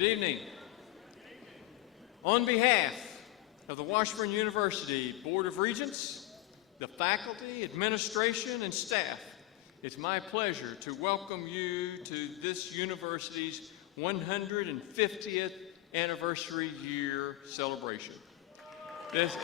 Good evening. On behalf of the Washburn University Board of Regents, the faculty, administration, and staff, it's my pleasure to welcome you to this university's 150th anniversary year celebration. This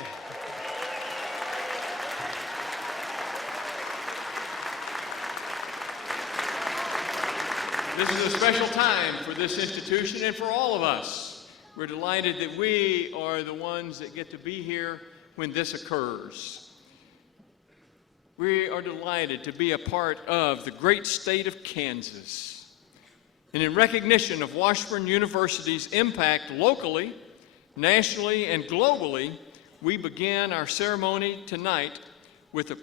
is a special time for this institution and for all of us. We're delighted that we are the ones that get to be here when this occurs. We are delighted to be a part of the great state of Kansas. And in recognition of Washburn University's impact locally, nationally, and globally, we begin our ceremony tonight with a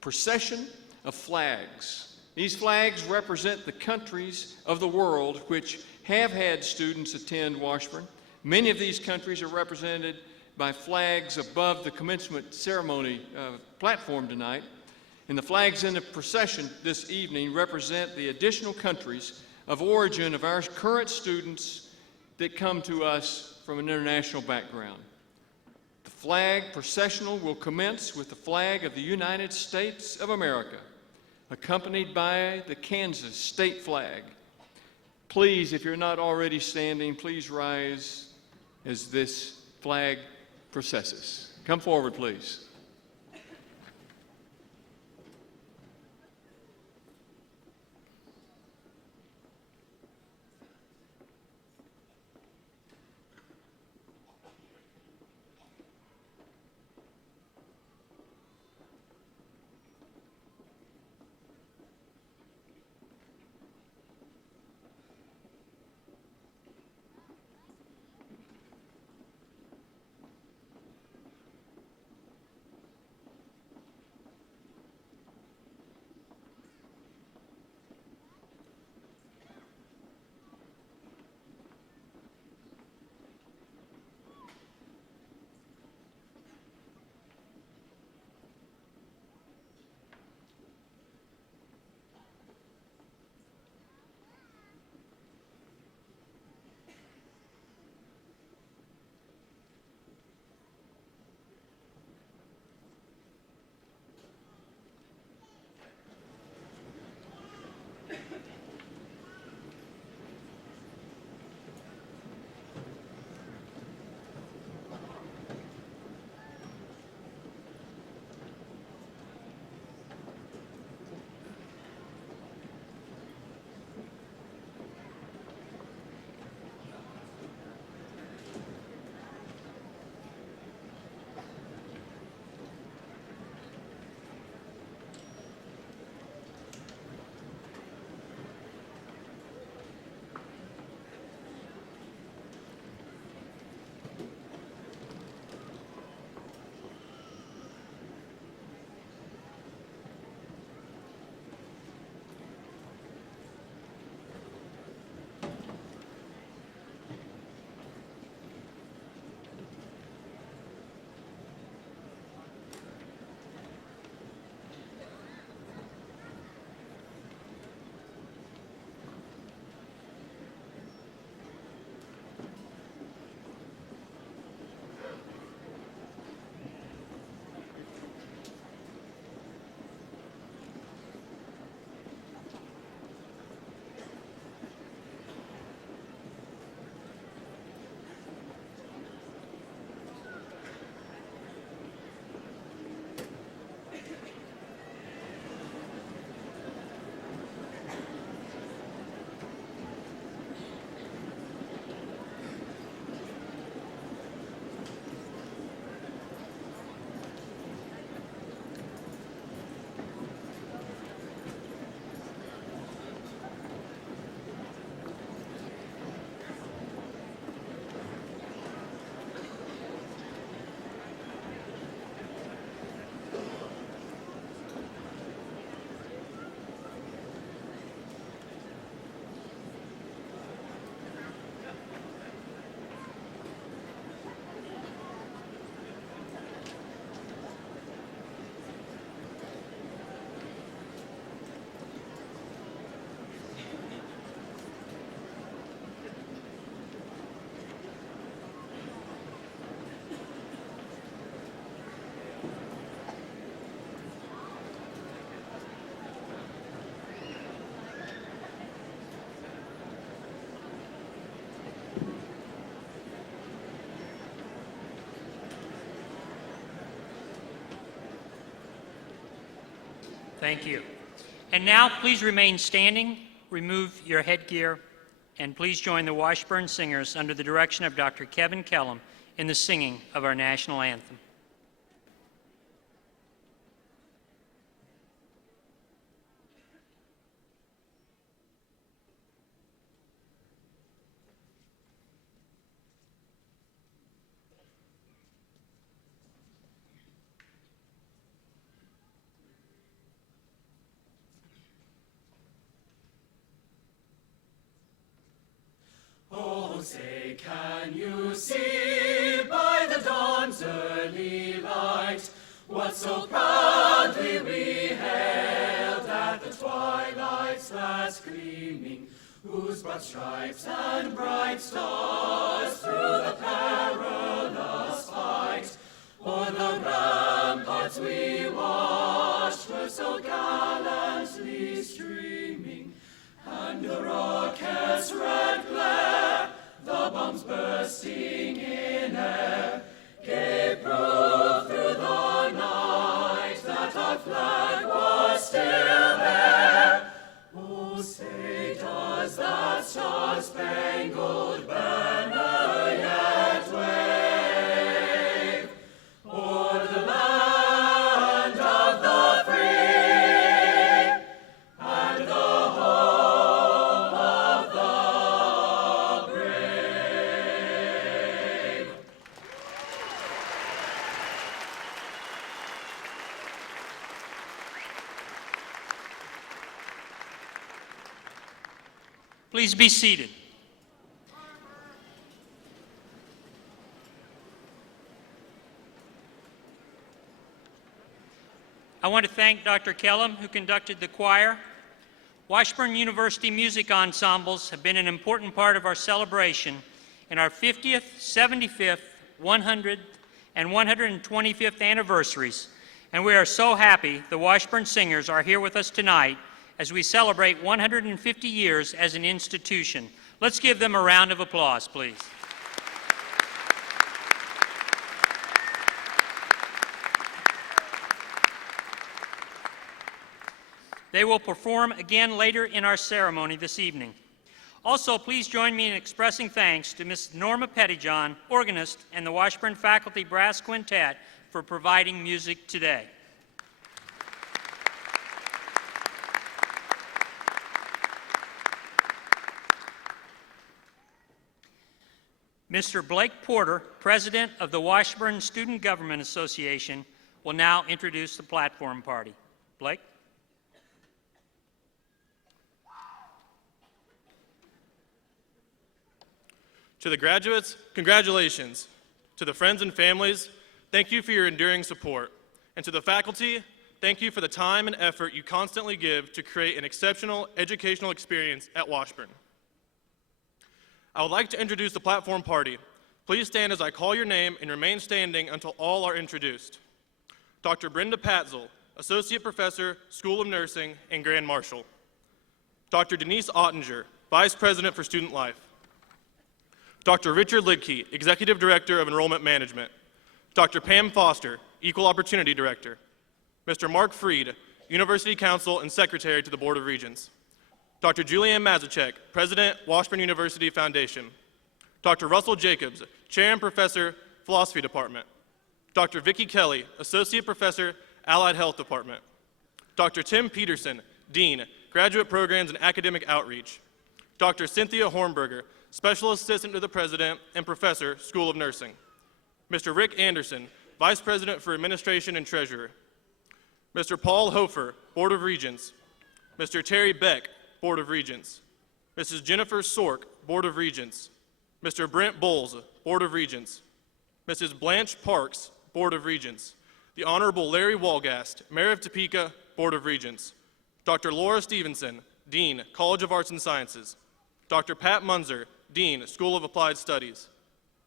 procession of flags. These flags represent the countries of the world which have had students attend Washburn. Many of these countries are represented by flags above the commencement ceremony platform tonight. And the flags in the procession this evening represent the additional countries of origin of our current students that come to us from an international background. The flag processional will commence with the flag of the United States of America, accompanied by the Kansas state flag. Please, if you're not already standing, please rise as this flag processes. Come forward, please. Thank you. And now, please remain standing, remove your headgear, and please join the Washburn Singers under the direction of Dr. Kevin Kellum in the singing of our national anthem. Oh, say, can you see by the dawn's early light what so proudly we hailed at the twilight's last gleaming, whose broad stripes and bright stars through the perilous fight o'er the ramparts we watched were so gallantly streaming, and the rocket's red glare, the bombs bursting in air, gave proof through the night that our flag was still there. Oh, say, does that star-spangled banner yet wave o'er the land of the free and the home of the brave? Please be seated. I want to thank Dr. Kellum, who conducted the choir. Washburn University music ensembles have been an important part of our celebration in our 50th, 75th, 100th, and 125th anniversaries, and we are so happy the Washburn Singers are here with us tonight as we celebrate 150 years as an institution. Let's give them a round of applause, please. They will perform again later in our ceremony this evening. Also, please join me in expressing thanks to Ms. Norma Pettyjohn, organist, and the Washburn Faculty Brass Quintet for providing music today. Mr. Blake Porter, President of the Washburn Student Government Association, will now introduce the platform party. Blake? To the graduates, congratulations. To the friends and families, thank you for your enduring support. And to the faculty, thank you for the time and effort you constantly give to create an exceptional educational experience at Washburn. I would like to introduce the platform party. Please stand as I call your name and remain standing until all are introduced. Dr. Brenda Patzel, Associate Professor, School of Nursing, and Grand Marshal. Dr. Denise Ottinger, Vice President for Student Life. Dr. Richard Lidke, Executive Director of Enrollment Management. Dr. Pam Foster, Equal Opportunity Director. Mr. Mark Freed, University Counsel and Secretary to the Board of Regents. Dr. Julianne Mazacek, President, Washburn University Foundation. Dr. Russell Jacobs, Chair and Professor, Philosophy Department. Dr. Vicki Kelly, Associate Professor, Allied Health Department. Dr. Tim Peterson, Dean, Graduate Programs and Academic Outreach. Dr. Cynthia Hornberger, Special Assistant to the President and Professor, School of Nursing. Mr. Rick Anderson, Vice President for Administration and Treasurer. Mr. Paul Hofer, Board of Regents. Mr. Terry Beck, Board of Regents. Mrs. Jennifer Sork, Board of Regents. Mr. Brent Bowles, Board of Regents. Mrs. Blanche Parks, Board of Regents. The Honorable Larry Walgast, Mayor of Topeka, Board of Regents. Dr. Laura Stevenson, Dean, College of Arts and Sciences. Dr. Pat Munzer, Dean, School of Applied Studies.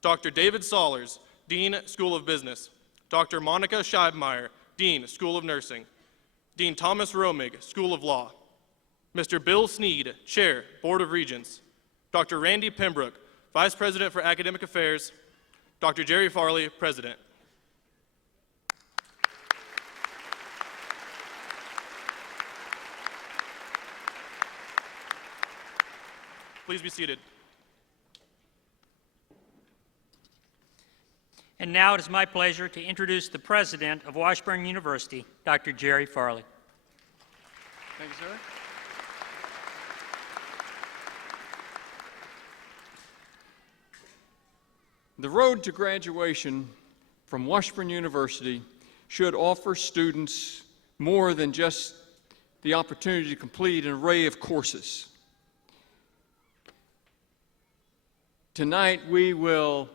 Dr. David Sollers, Dean, School of Business. Dr. Monica Scheibmeier, Dean, School of Nursing. Dean Thomas Romig, School of Law. Mr. Bill Sneed, Chair, Board of Regents. Dr. Randy Pembroke, Vice President for Academic Affairs. Dr. Jerry Farley, President. Please be seated. And now it is my pleasure to introduce the president of Washburn University, Dr. Jerry Farley. Thank you, sir. The road to graduation from Washburn University should offer students more than just the opportunity to complete an array of courses. Tonight, we will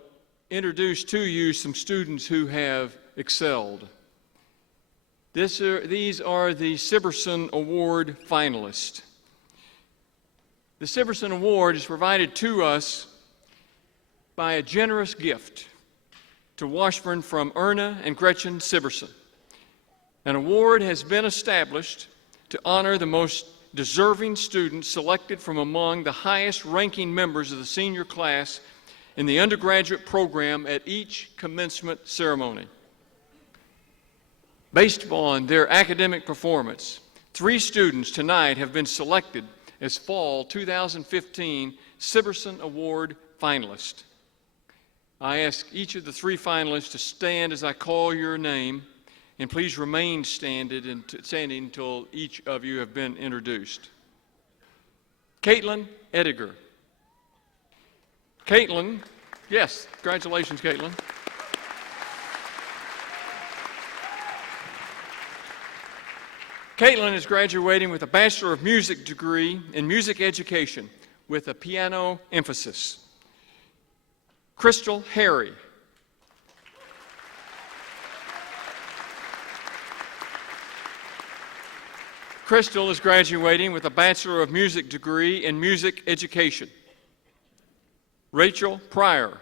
introduce to you some students who have excelled. These are the Siberson Award finalists. The Siberson Award is provided to us by a generous gift to Washburn from Erna and Gretchen Siberson. An award has been established to honor the most deserving students selected from among the highest-ranking members of the senior class in the undergraduate program at each commencement ceremony. Based upon their academic performance, 3 students tonight have been selected as Fall 2015 Siberson Award finalists. I ask each of the 3 finalists to stand as I call your name, and please remain standing until each of you have been introduced. Caitlin Ediger. Caitlin, yes, congratulations, Caitlin. Caitlin is graduating with a Bachelor of Music degree in music education with a piano emphasis. Crystal Harry. Crystal is graduating with a Bachelor of Music degree in music education. Rachel Pryor.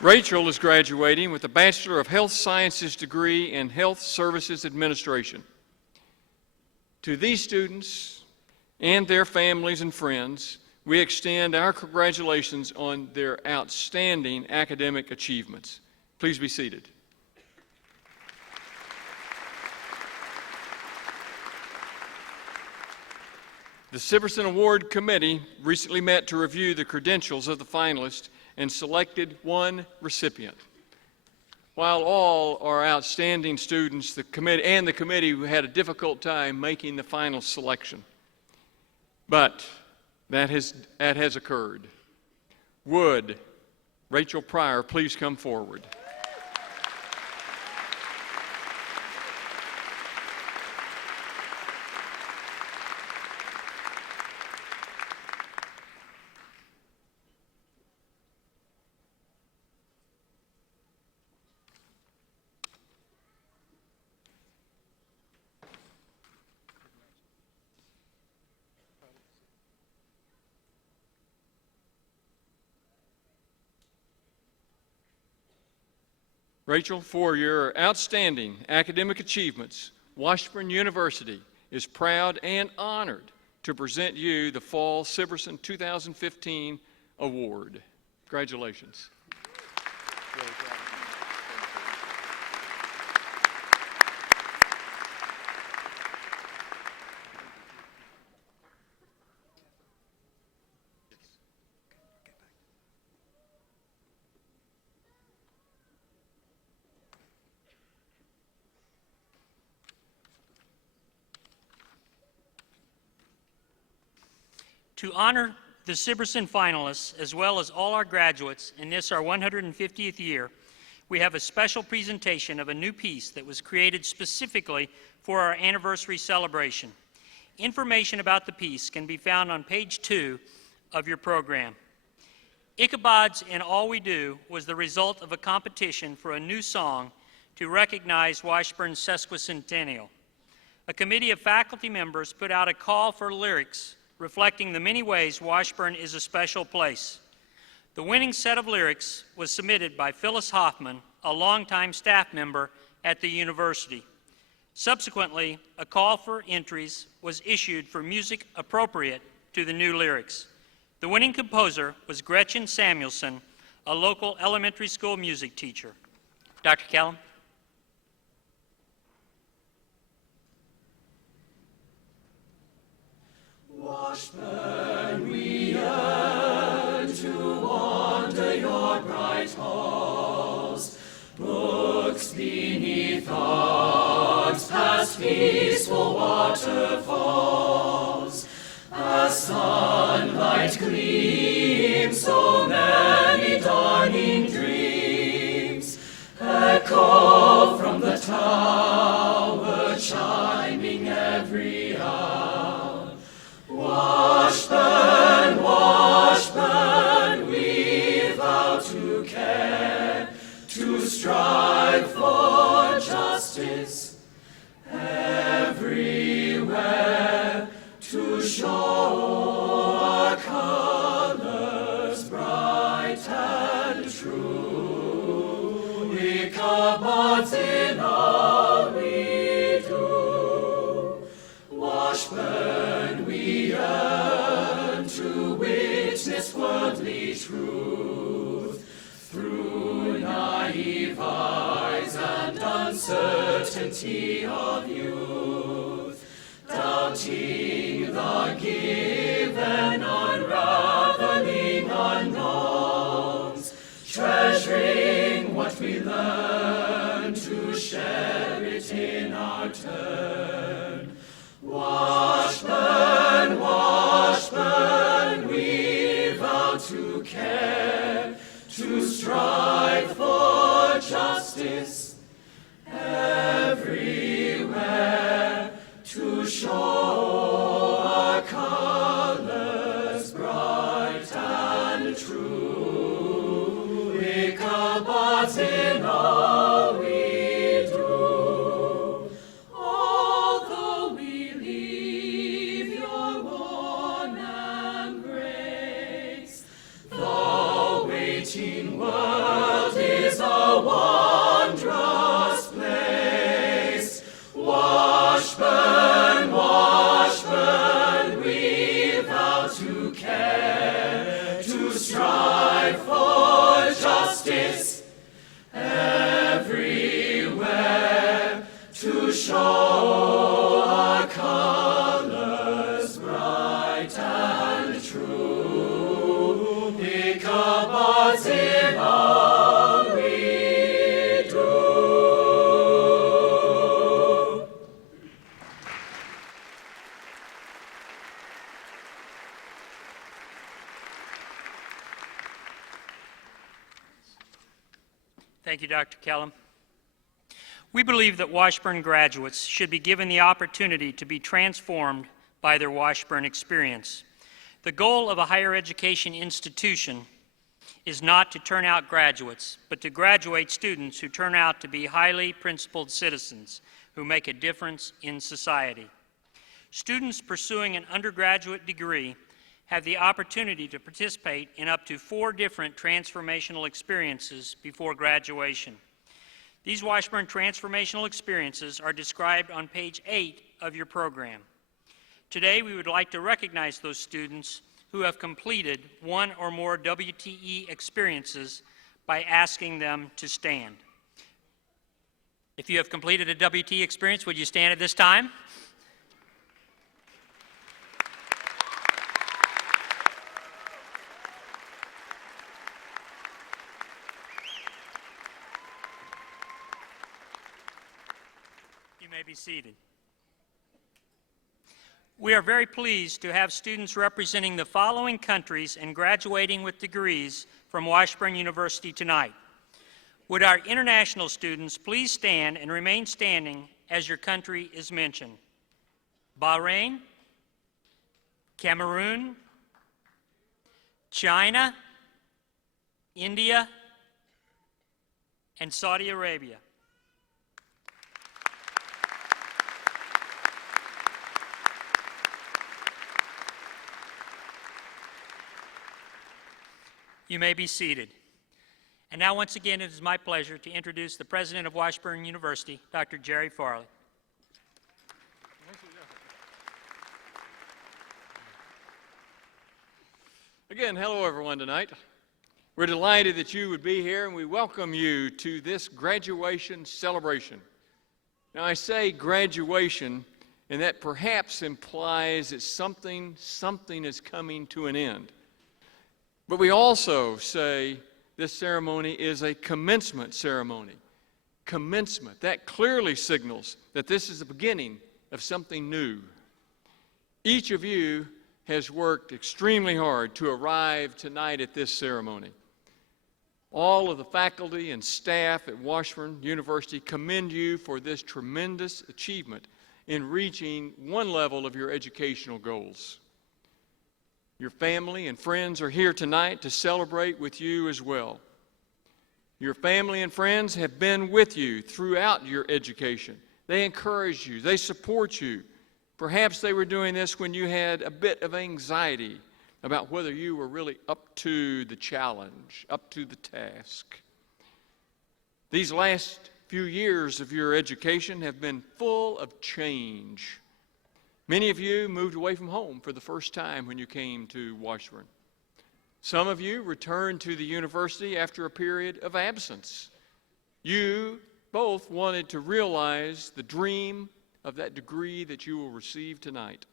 Rachel is graduating with a Bachelor of Health Sciences degree in Health Services Administration. To these students and their families and friends, we extend our congratulations on their outstanding academic achievements. Please be seated. The Siberson Award Committee recently met to review the credentials of the finalists and selected one recipient. While all are outstanding students, the committee had a difficult time making the final selection. But that has occurred. Would Rachel Pryor please come forward? Rachel, for your outstanding academic achievements, Washburn University is proud and honored to present you the Fall Siberson 2015 Award. Congratulations. Really proud. To honor the Siberson finalists, as well as all our graduates in this, our 150th year, we have a special presentation of a new piece that was created specifically for our anniversary celebration. Information about the piece can be found on page 2 of your program. Ichabod's In All We Do was the result of a competition for a new song to recognize Washburn's sesquicentennial. A committee of faculty members put out a call for lyrics reflecting the many ways Washburn is a special place. The winning set of lyrics was submitted by Phyllis Hoffman, a longtime staff member at the university. Subsequently, a call for entries was issued for music appropriate to the new lyrics. The winning composer was Gretchen Samuelson, a local elementary school music teacher. Dr. Kellum? Washburn, we yearn to wander your bright halls, books beneath thoughts past peaceful waterfalls. As sunlight gleams, so many dawning dreams echo from the tower, chiming every hour. Washburn, Washburn, we vow to care, to strive for justice everywhere, to show our colors bright and true. Ichabod's in all we do. Washburn, we yearn to witness worldly truth through naive eyes and uncertainty of youth, doubting the given, unraveling unknowns, treasuring what we learn to share it in our turn. Washburn, Washburn, we vow to care, to strive for justice everywhere, to show our colors bright and true. Ichabod's in all we do. Although we leave your warm embrace, the waiting world is a wondrous place. Washburn, Washburn, we vow to care, to strive for justice everywhere, to show our colors bright and true. Ichabod's in all we do. Thank you, Dr. Kellum. We believe that Washburn graduates should be given the opportunity to be transformed by their Washburn experience. The goal of a higher education institution is not to turn out graduates, but to graduate students who turn out to be highly principled citizens who make a difference in society. Students pursuing an undergraduate degree have the opportunity to participate in up to 4 different transformational experiences before graduation. These Washburn transformational experiences are described on page 8 of your program. Today, we would like to recognize those students who have completed one or more WTE experiences by asking them to stand. If you have completed a WTE experience, would you stand at this time? You may be seated. We are very pleased to have students representing the following countries and graduating with degrees from Washburn University tonight. Would our international students please stand and remain standing as your country is mentioned? Bahrain, Cameroon, China, India, and Saudi Arabia. You may be seated. And now, once again, it is my pleasure to introduce the president of Washburn University, Dr. Jerry Farley. Again, hello everyone tonight. We're delighted that you would be here, and we welcome you to this graduation celebration. Now, I say graduation and that perhaps implies that something is coming to an end. But we also say this ceremony is a commencement ceremony. Commencement, that clearly signals that this is the beginning of something new. Each of you has worked extremely hard to arrive tonight at this ceremony. All of the faculty and staff at Washburn University commend you for this tremendous achievement in reaching one level of your educational goals. Your family and friends are here tonight to celebrate with you as well. Your family and friends have been with you throughout your education. They encourage you. They support you. Perhaps they were doing this when you had a bit of anxiety about whether you were really up to the challenge, up to the task. These last few years of your education have been full of change. Many of you moved away from home for the first time when you came to Washburn. Some of you returned to the university after a period of absence. You both wanted to realize the dream of that degree that you will receive tonight.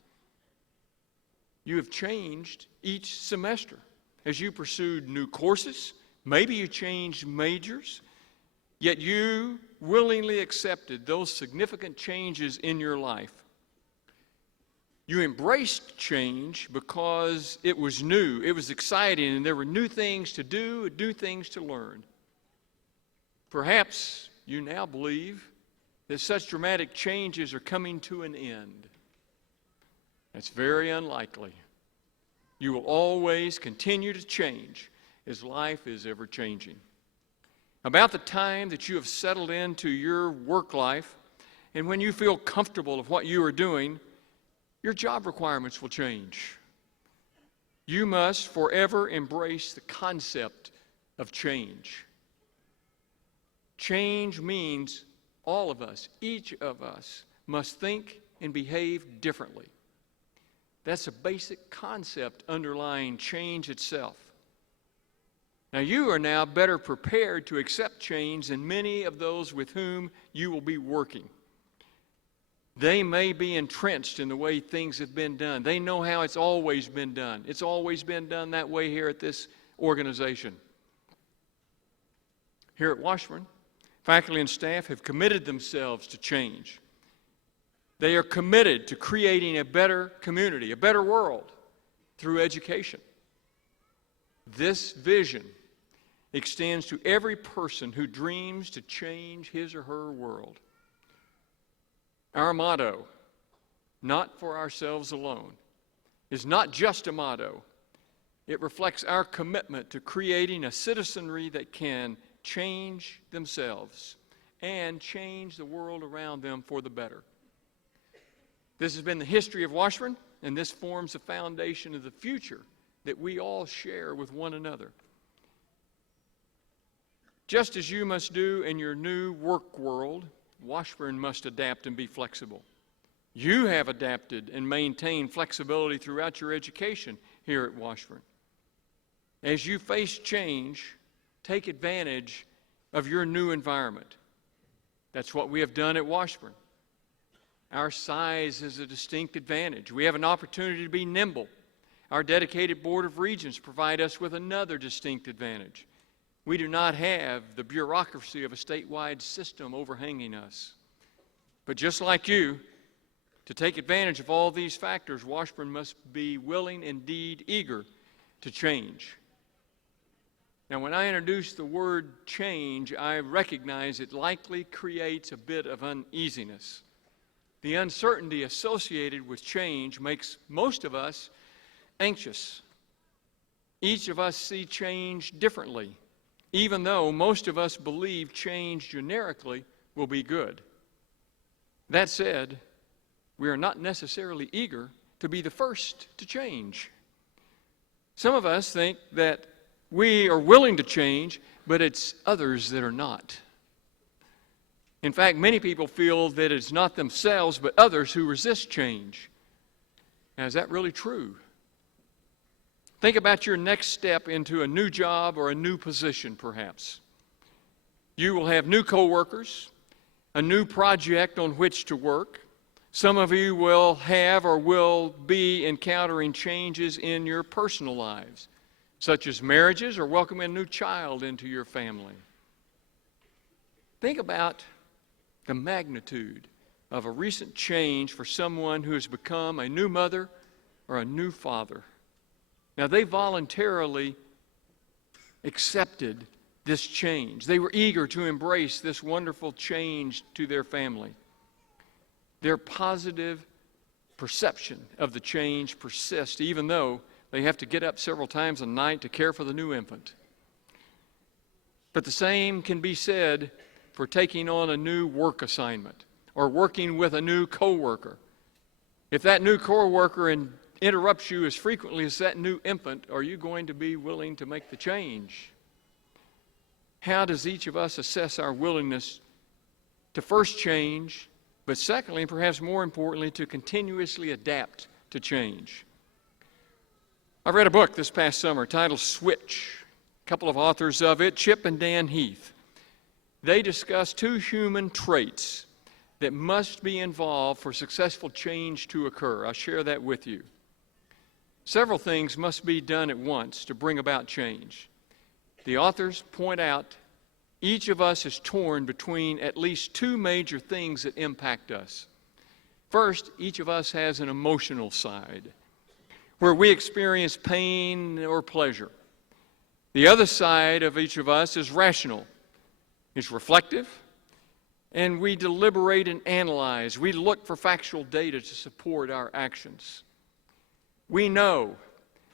You have changed each semester as you pursued new courses. Maybe you changed majors, yet you willingly accepted those significant changes in your life. You embraced change because it was new, it was exciting, and there were new things to do, new things to learn. Perhaps you now believe that such dramatic changes are coming to an end. That's very unlikely. You will always continue to change as life is ever changing. About the time that you have settled into your work life, and when you feel comfortable of what you are doing, your job requirements will change. You must forever embrace the concept of change. Change means all of us, each of us, must think and behave differently. That's a basic concept underlying change itself. Now, you are now better prepared to accept change than many of those with whom you will be working. They may be entrenched in the way things have been done. They know how it's always been done. It's always been done that way here at this organization. Here at Washburn, faculty and staff have committed themselves to change. They are committed to creating a better community, a better world through education. This vision extends to every person who dreams to change his or her world. Our motto, "Not for ourselves alone," is not just a motto. It reflects our commitment to creating a citizenry that can change themselves and change the world around them for the better. This has been the history of Washburn, and this forms the foundation of the future that we all share with one another. Just as you must do in your new work world, Washburn must adapt and be flexible. You have adapted and maintained flexibility throughout your education here at Washburn. As you face change, take advantage of your new environment. That's what we have done at Washburn. Our size is a distinct advantage. We have an opportunity to be nimble. Our dedicated Board of Regents provide us with another distinct advantage. We do not have the bureaucracy of a statewide system overhanging us. But just like you, to take advantage of all these factors, Washburn must be willing, indeed eager, to change. Now, when I introduce the word change, I recognize it likely creates a bit of uneasiness. The uncertainty associated with change makes most of us anxious. Each of us see change differently, even though most of us believe change generically will be good. That said, we are not necessarily eager to be the first to change. Some of us think that we are willing to change, but it's others that are not. In fact, many people feel that it's not themselves, but others who resist change. Now, is that really true? Think about your next step into a new job or a new position, perhaps. You will have new coworkers, a new project on which to work, Some of you will have or will be encountering changes in your personal lives, such as marriages or welcoming a new child into your family. Think about the magnitude of a recent change for someone who has become a new mother or a new father. Now, they voluntarily accepted this change. They were eager to embrace this wonderful change to their family. Their positive perception of the change persists, even though they have to get up several times a night to care for the new infant. But the same can be said for taking on a new work assignment or working with a new coworker. If that new coworker interrupts you as frequently as that new infant, are you going to be willing to make the change? How does each of us assess our willingness to first change, but secondly, and perhaps more importantly, to continuously adapt to change? I read a book this past summer titled Switch. A couple of authors of it, Chip and Dan Heath. They discuss two human traits that must be involved for successful change to occur. I'll share that with you. Several things must be done at once to bring about change. The authors point out each of us is torn between at least two major things that impact us. First, each of us has an emotional side where we experience pain or pleasure. The other side of each of us is rational. It's reflective, and we deliberate and analyze. We look for factual data to support our actions. We know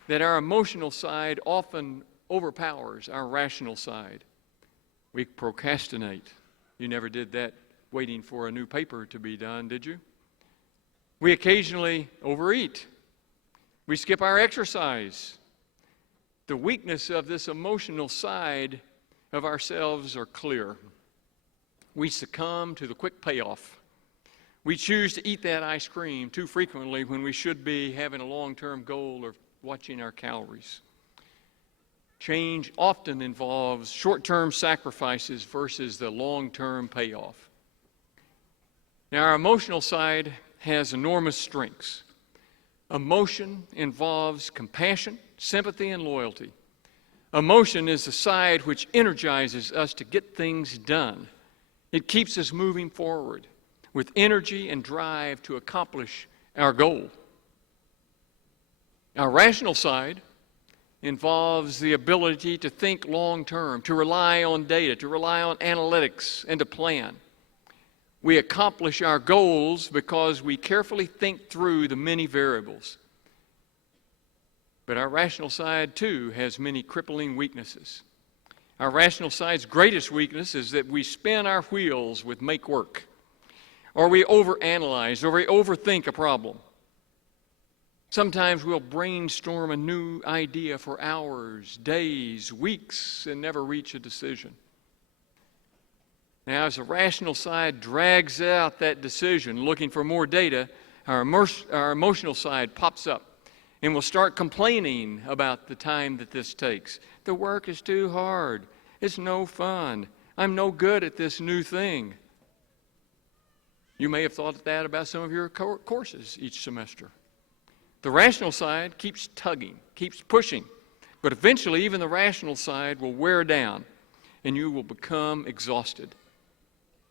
that our emotional side often overpowers our rational side. We procrastinate. You never did that waiting for a new paper to be done, did you? We occasionally overeat. We skip our exercise. The weakness of this emotional side of ourselves are clear. We succumb to the quick payoff. We choose to eat that ice cream too frequently when we should be having a long-term goal of watching our calories. Change often involves short-term sacrifices versus the long-term payoff. Now, our emotional side has enormous strengths. Emotion involves compassion, sympathy, and loyalty. Emotion is the side which energizes us to get things done. It keeps us moving forward with energy and drive to accomplish our goal. Our rational side involves the ability to think long term, to rely on data, to rely on analytics, and to plan. We accomplish our goals because we carefully think through the many variables. But our rational side, too, has many crippling weaknesses. Our rational side's greatest weakness is that we spin our wheels with make work, or we overanalyze, or we overthink a problem. Sometimes we'll brainstorm a new idea for hours, days, weeks, and never reach a decision. Now, as the rational side drags out that decision, looking for more data, our emotional side pops up and will start complaining about the time that this takes. The work is too hard. It's no fun. I'm no good at this new thing. You may have thought that about some of your courses each semester. The rational side keeps tugging, keeps pushing, but eventually even the rational side will wear down and you will become exhausted.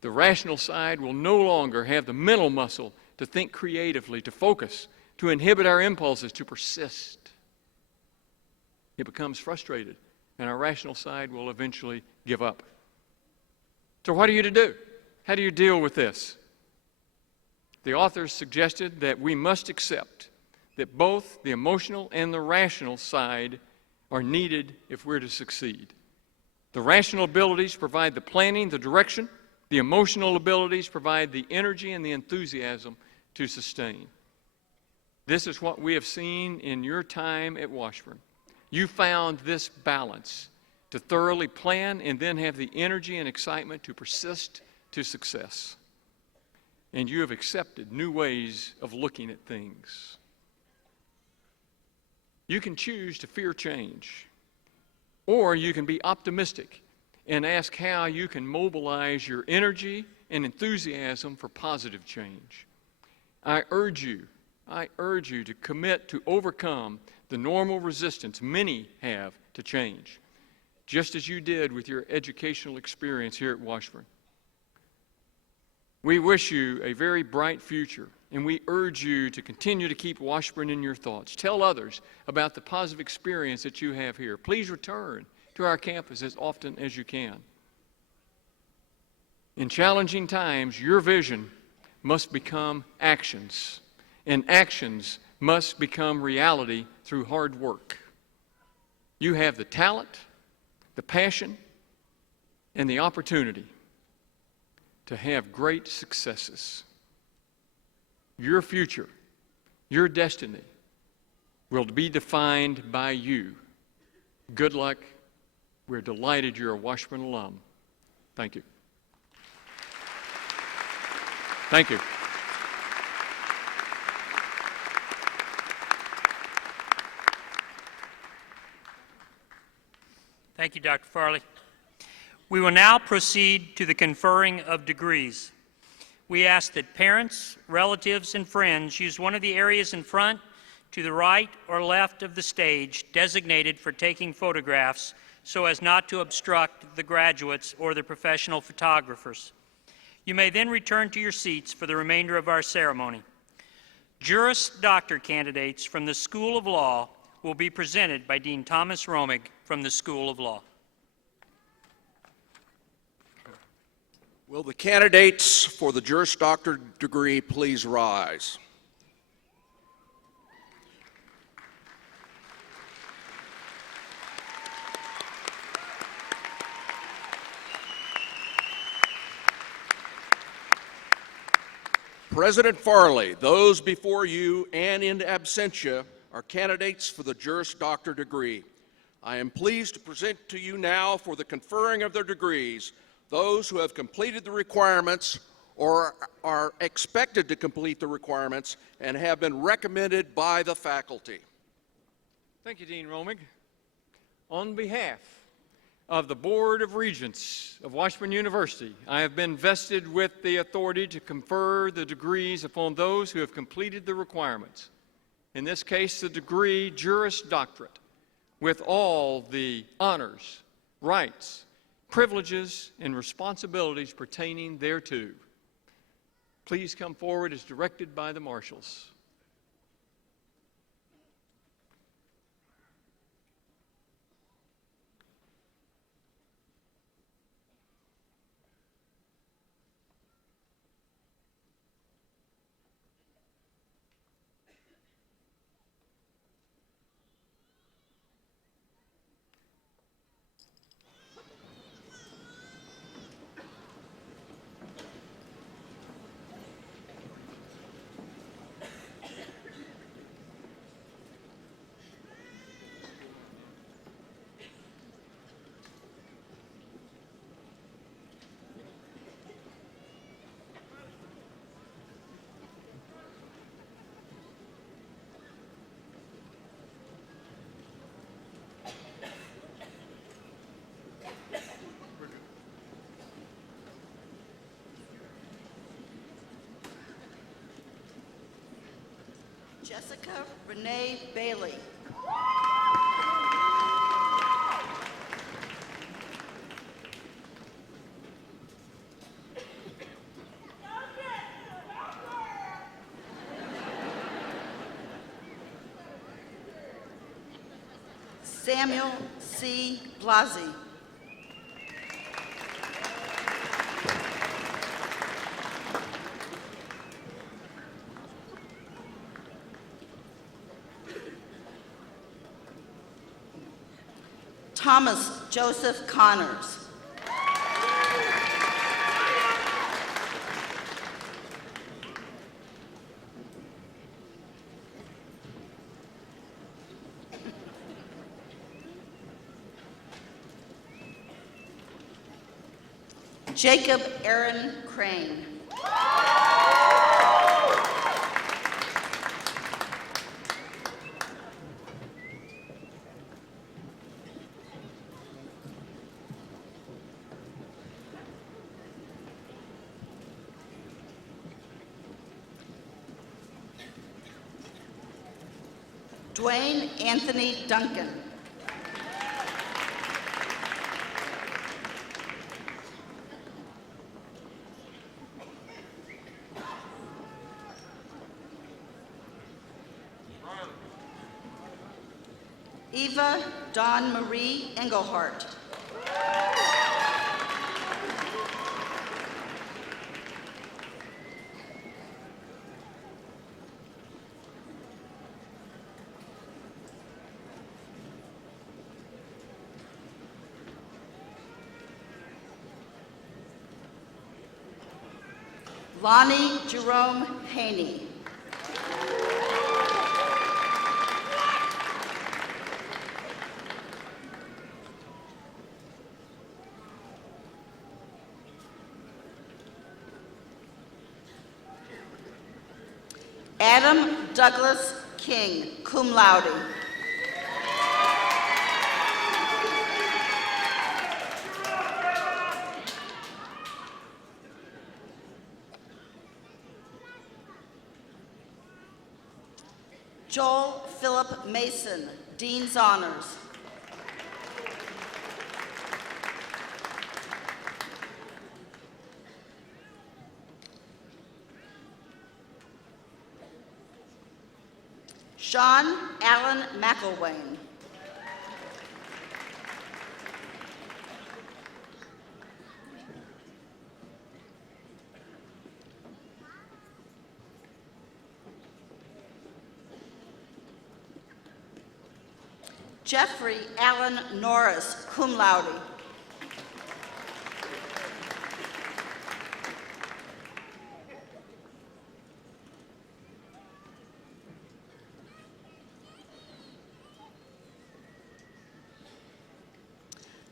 The rational side will no longer have the mental muscle to think creatively, to focus, to inhibit our impulses, to persist. It becomes frustrated, and our rational side will eventually give up. So what are you to do? How do you deal with this? The authors suggested that we must accept that both the emotional and the rational side are needed if we're to succeed. The rational abilities provide the planning, the direction. The emotional abilities provide the energy and the enthusiasm to sustain. This is what we have seen in your time at Washburn. You found this balance to thoroughly plan and then have the energy and excitement to persist to success. And you have accepted new ways of looking at things. You can choose to fear change, or you can be optimistic and ask how you can mobilize your energy and enthusiasm for positive change. I urge you to commit to overcome the normal resistance many have to change, just as you did with your educational experience here at Washburn. We wish you a very bright future, and we urge you to continue to keep Washburn in your thoughts. Tell others about the positive experience that you have here. Please return to our campus as often as you can. In challenging times, your vision must become actions, and actions must become reality through hard work. You have the talent, the passion, and the opportunity to have great successes. Your future, your destiny will be defined by you. Good luck. We're delighted you're a Washburn alum. Thank you. Thank you. Thank you, Dr. Farley. We will now proceed to the conferring of degrees. We ask that parents, relatives, and friends use one of the areas in front, to the right or left of the stage designated for taking photographs so as not to obstruct the graduates or the professional photographers. You may then return to your seats for the remainder of our ceremony. Juris Doctor candidates from the School of Law will be presented by Dean Thomas Romig from the School of Law. Will the candidates for the Juris Doctor degree please rise? President Farley, those before you and in absentia are candidates for the Juris Doctor degree. I am pleased to present to you now for the conferring of their degrees those who have completed the requirements or are expected to complete the requirements and have been recommended by the faculty. Thank you, Dean Romig. On behalf of the Board of Regents of Washburn University, I have been vested with the authority to confer the degrees upon those who have completed the requirements. In this case, the degree Juris Doctorate, with all the honors, rights, privileges, and responsibilities pertaining thereto. Please come forward as directed by the marshals. Jessica Renee Bailey. Samuel C. Blasi. Thomas Joseph Connors. Jacob Aaron Crane. Dwayne Anthony Duncan. Eva Dawn Marie Engelhart. Lonnie Jerome Haney. Adam Douglas King, cum laude. Joel Philip Mason, Dean's Honors. Sean Allen McElwain. Jeffrey Allen Norris, cum laude.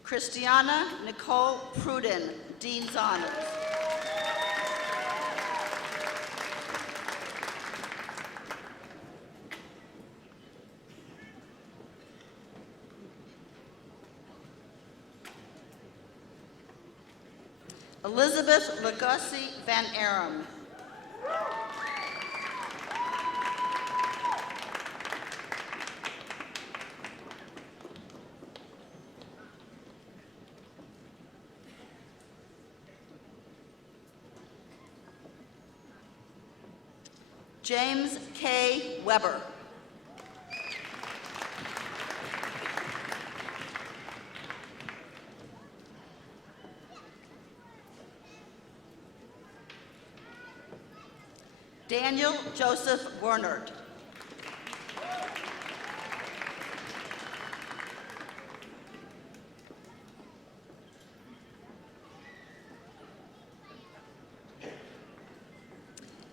Christiana Nicole Pruden, Dean's Honors. Elizabeth Legacy Van Aram. James K. Weber. Daniel Joseph Wernert.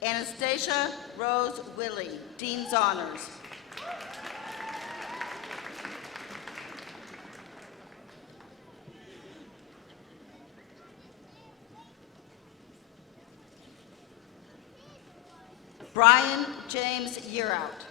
Anastasia Rose Willie, Dean's Honors. Brian James Yearout.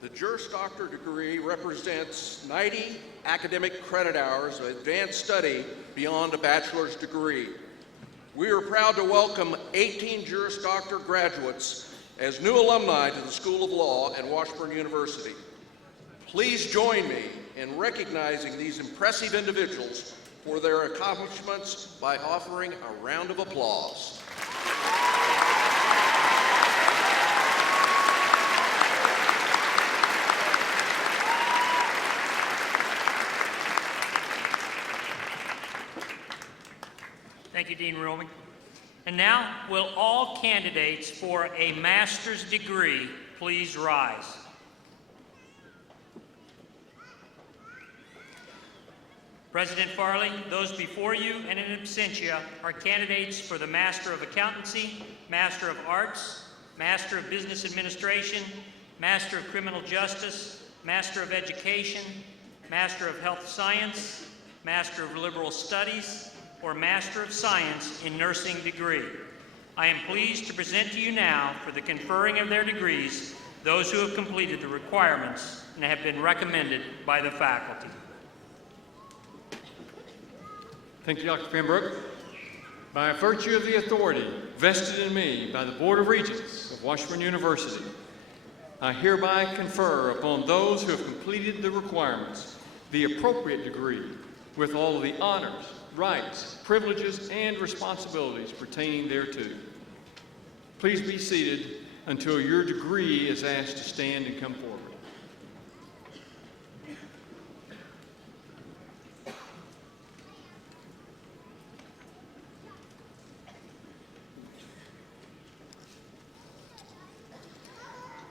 The Juris Doctor degree represents 90 academic credit hours of advanced study beyond a bachelor's degree. We are proud to welcome 18 Juris Doctor graduates as new alumni to the School of Law at Washburn University. Please join me in recognizing these impressive individuals for their accomplishments by offering a round of applause. Thank you, Dean Roman. And now, will all candidates for a master's degree please rise? President Farley, those before you and in absentia are candidates for the Master of Accountancy, Master of Arts, Master of Business Administration, Master of Criminal Justice, Master of Education, Master of Health Science, Master of Liberal Studies, or Master of Science in Nursing degree. I am pleased to present to you now, for the conferring of their degrees, those who have completed the requirements and have been recommended by the faculty. Thank you, Dr. Pembroke. By virtue of the authority vested in me by the Board of Regents of Washburn University, I hereby confer upon those who have completed the requirements the appropriate degree with all of the honors, rights, privileges, and responsibilities pertaining thereto. Please be seated until your degree is asked to stand and come forward.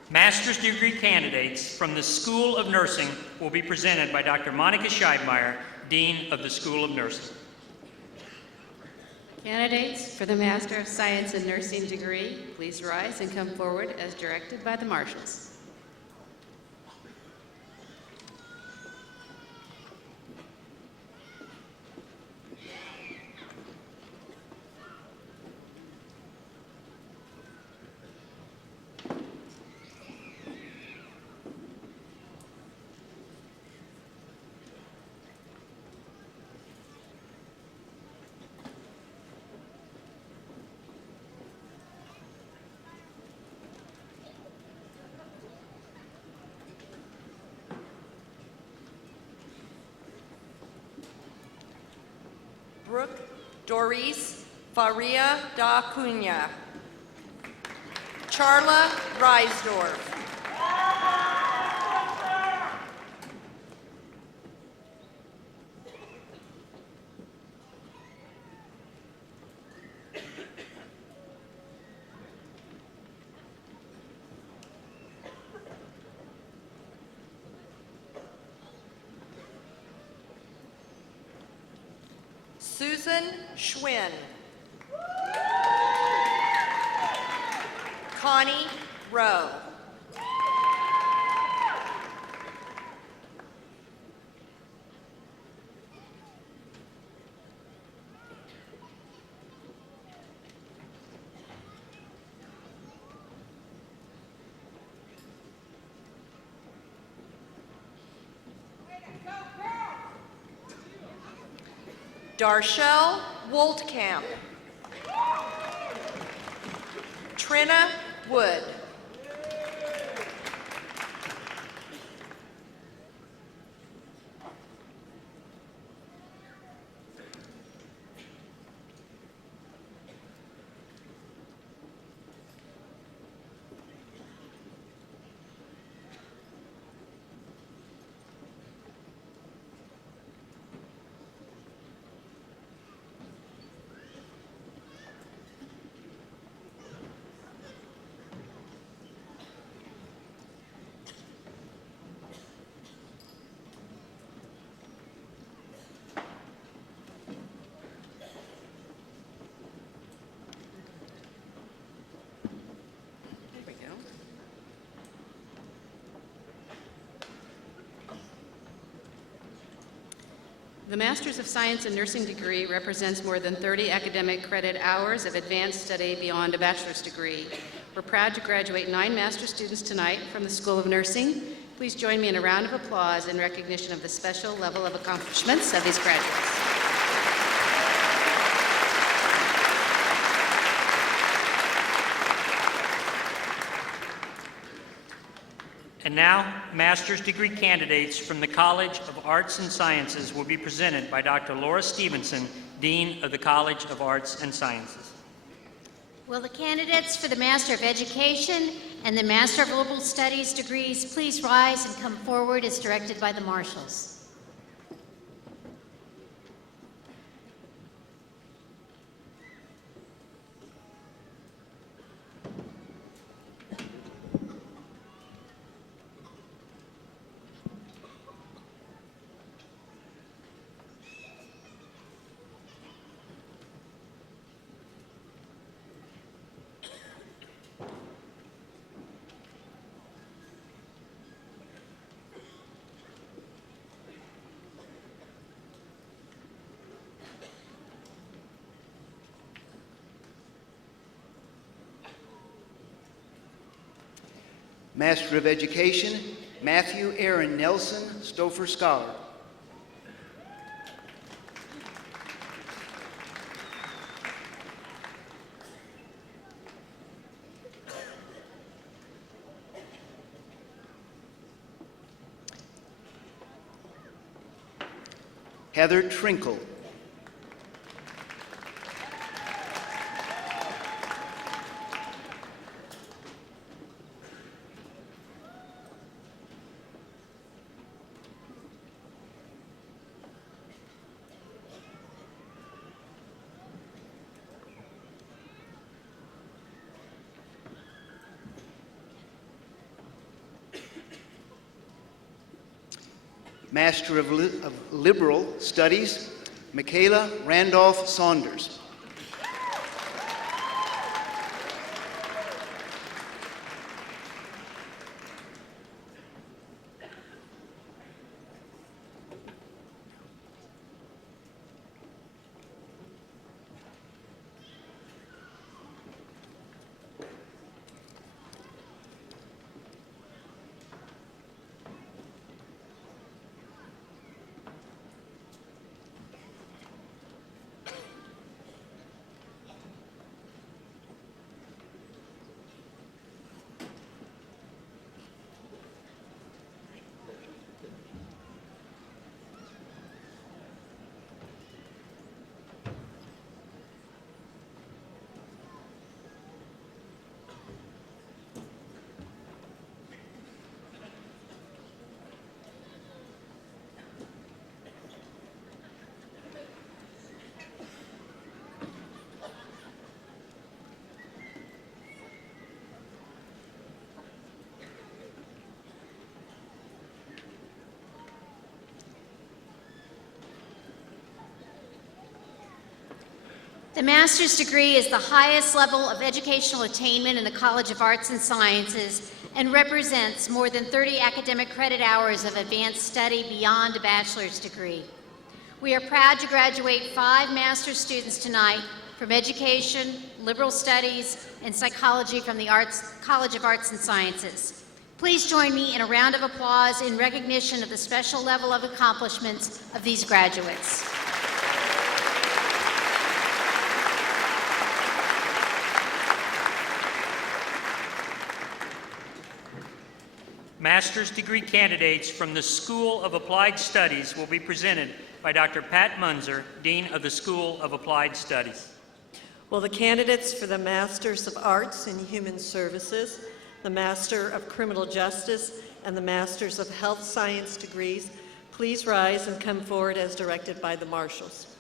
Master's degree candidates from the School of Nursing will be presented by Dr. Monica Scheidmeier, Dean of the School of Nursing. Candidates for the Master of Science in Nursing degree, please rise and come forward as directed by the marshals. Brooke Doris Faria da Cunha. Charla Reisdorf. Susan Schwinn. Connie Rowe. Darshell Woldkamp. Trina Wood. The Masters of Science in Nursing degree represents more than 30 academic credit hours of advanced study beyond a bachelor's degree. We're proud to graduate 9 master's students tonight from the School of Nursing. Please join me in a round of applause in recognition of the special level of accomplishments of these graduates. And now, master's degree candidates from the College of Arts and Sciences will be presented by Dr. Laura Stevenson, Dean of the College of Arts and Sciences. Will the candidates for the Master of Education and the Master of Liberal Studies degrees please rise and come forward as directed by the marshals? Master of Education, Matthew Aaron Nelson, Stouffer Scholar. Heather Trinkle. Master of Liberal Studies, Michaela Randolph Saunders. The master's degree is the highest level of educational attainment in the College of Arts and Sciences and represents more than 30 academic credit hours of advanced study beyond a bachelor's degree. We are proud to graduate 5 master's students tonight from Education, Liberal Studies, and Psychology from the College of Arts and Sciences. Please join me in a round of applause in recognition of the special level of accomplishments of these graduates. Master's degree candidates from the School of Applied Studies will be presented by Dr. Pat Munzer, Dean of the School of Applied Studies. Will the candidates for the Masters of Arts in Human Services, the Master of Criminal Justice, and the Masters of Health Science degrees please rise and come forward as directed by the marshals?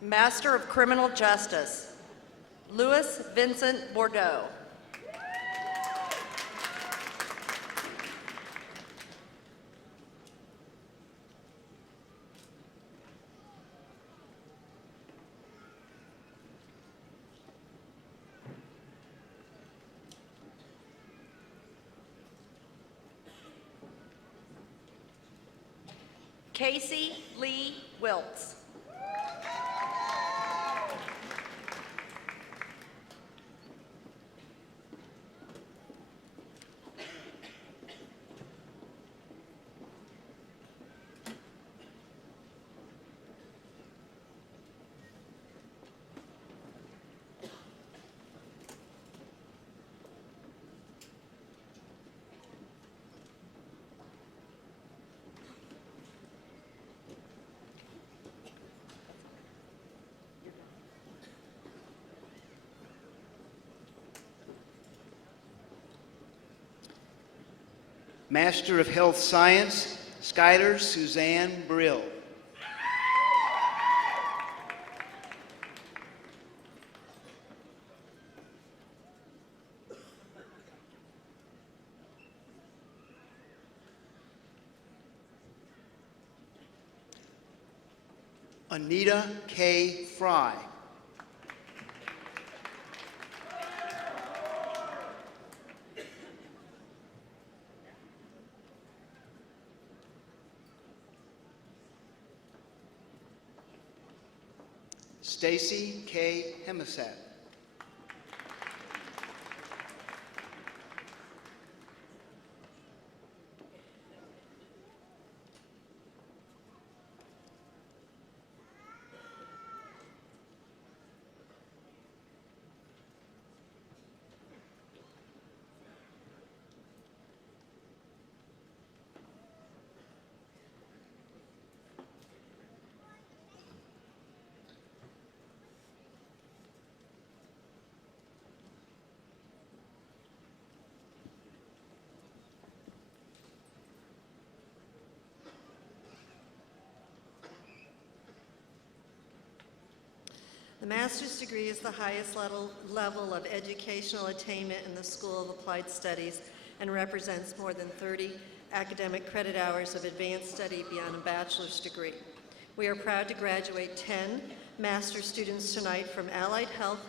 Master of Criminal Justice, Louis Vincent Bordeaux. Casey Lee Wiltz. Master of Health Science, Skylar Suzanne Brill. Anita K. Fry. Stacy K. Hemisat. The master's degree is the highest level of educational attainment in the School of Applied Studies and represents more than 30 academic credit hours of advanced study beyond a bachelor's degree. We are proud to graduate 10 master's students tonight from Allied Health,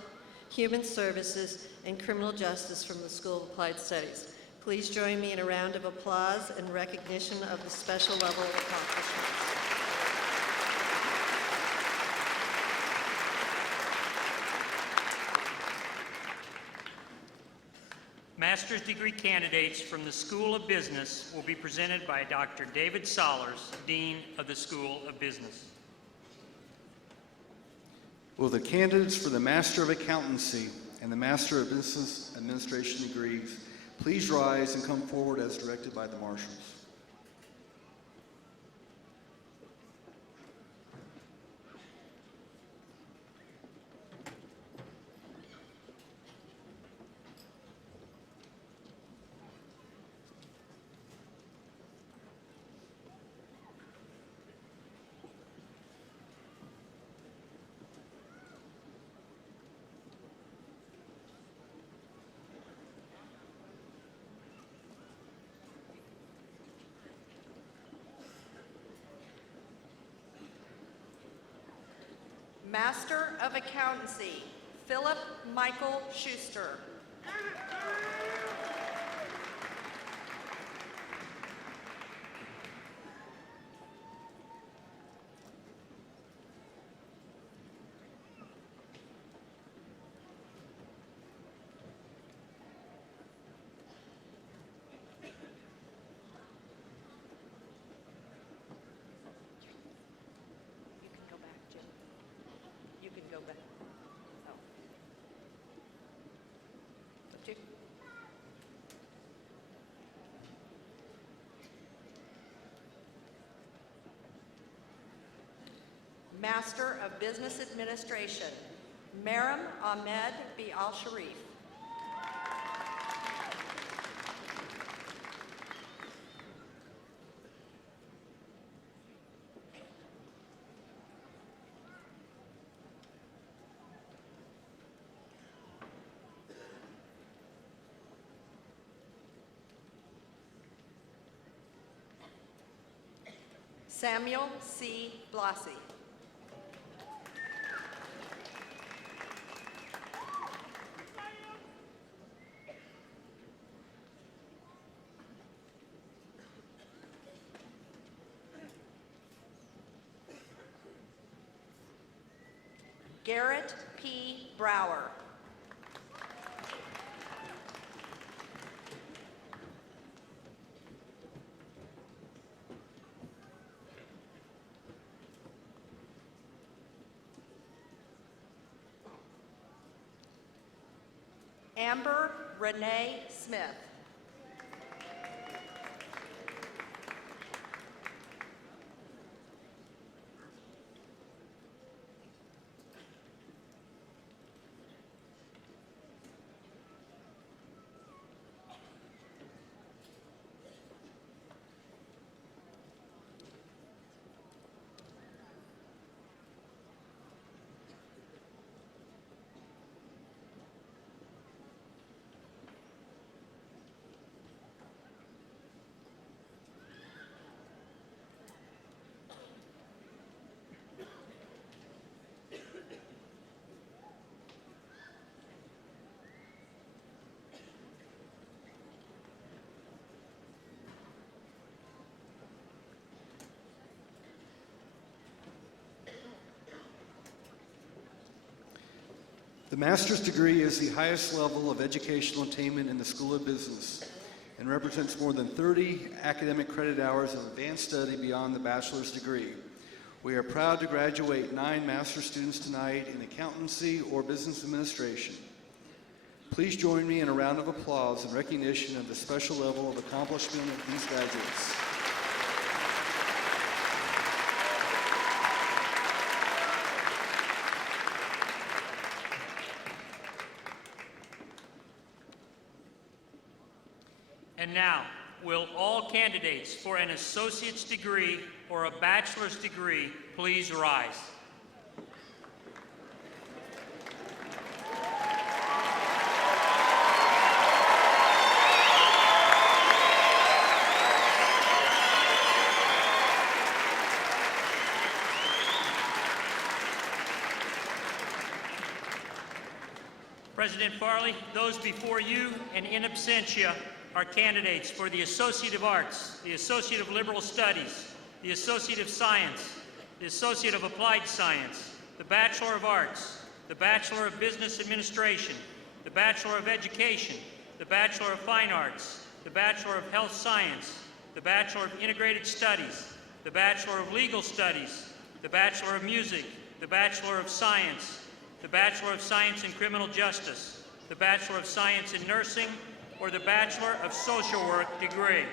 Human Services, and Criminal Justice from the School of Applied Studies. Please join me in a round of applause and recognition of the special level of accomplishments. Master's degree candidates from the School of Business will be presented by Dr. David Sollers, Dean of the School of Business. Will the candidates for the Master of Accountancy and the Master of Business Administration degrees please rise and come forward as directed by the marshals? Master of Accountancy, Philip Michael Schuster. Master of Business Administration, Maram Ahmed B. Al-Sharif. Samuel C. Blassie. Garrett P. Brower. Amber Renee Smith. master's degree is the highest level of educational attainment in the School of Business and represents more than 30 academic credit hours of advanced study beyond the bachelor's degree. We are proud to graduate 9 master's students tonight in accountancy or business administration. Please join me in a round of applause in recognition of the special level of accomplishment of these graduates. And now, will all candidates for an associate's degree or a bachelor's degree please rise? President Farley, those before you and in absentia are candidates for the Associate of Arts, the Associate of Liberal Studies, the Associate of Science, the Associate of Applied Science, the Bachelor of Arts, the Bachelor of Business Administration, the Bachelor of Education, the Bachelor of Fine Arts, the Bachelor of Health Science, the Bachelor of Integrated Studies, the Bachelor of Legal Studies, the Bachelor of Music, the Bachelor of Science, the Bachelor of Science in Criminal Justice, the Bachelor of Science in Nursing, or the Bachelor of Social Work degree.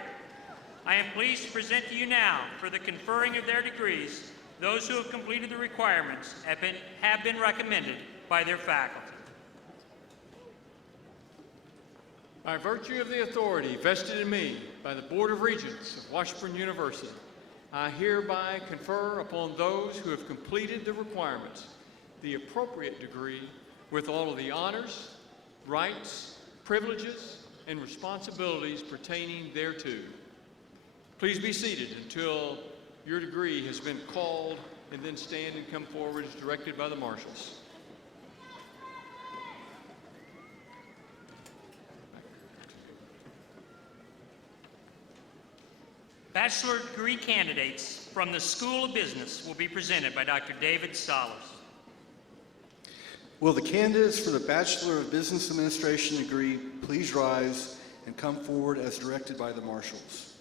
I am pleased to present to you now, for the conferring of their degrees, those who have completed the requirements have been recommended by their faculty. By virtue of the authority vested in me by the Board of Regents of Washburn University, I hereby confer upon those who have completed the requirements the appropriate degree with all of the honors, rights, privileges, and responsibilities pertaining thereto. Please be seated until your degree has been called, and then stand and come forward as directed by the marshals. Bachelor degree candidates from the School of Business will be presented by Dr. David Solers. Will the candidates for the Bachelor of Business Administration degree please rise and come forward as directed by the marshals?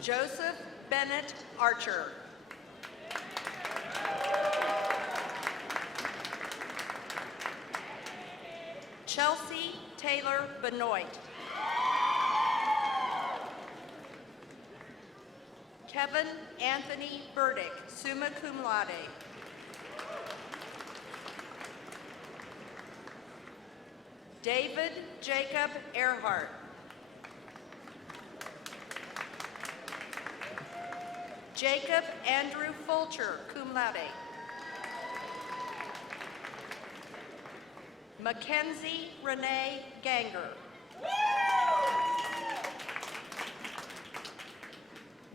Joseph Bennett Archer. Chelsea Taylor Benoit. Kevin Anthony Burdick, summa cum laude. David Jacob Earhart. Jacob Andrew Fulcher, cum laude. Mackenzie Renee Ganger.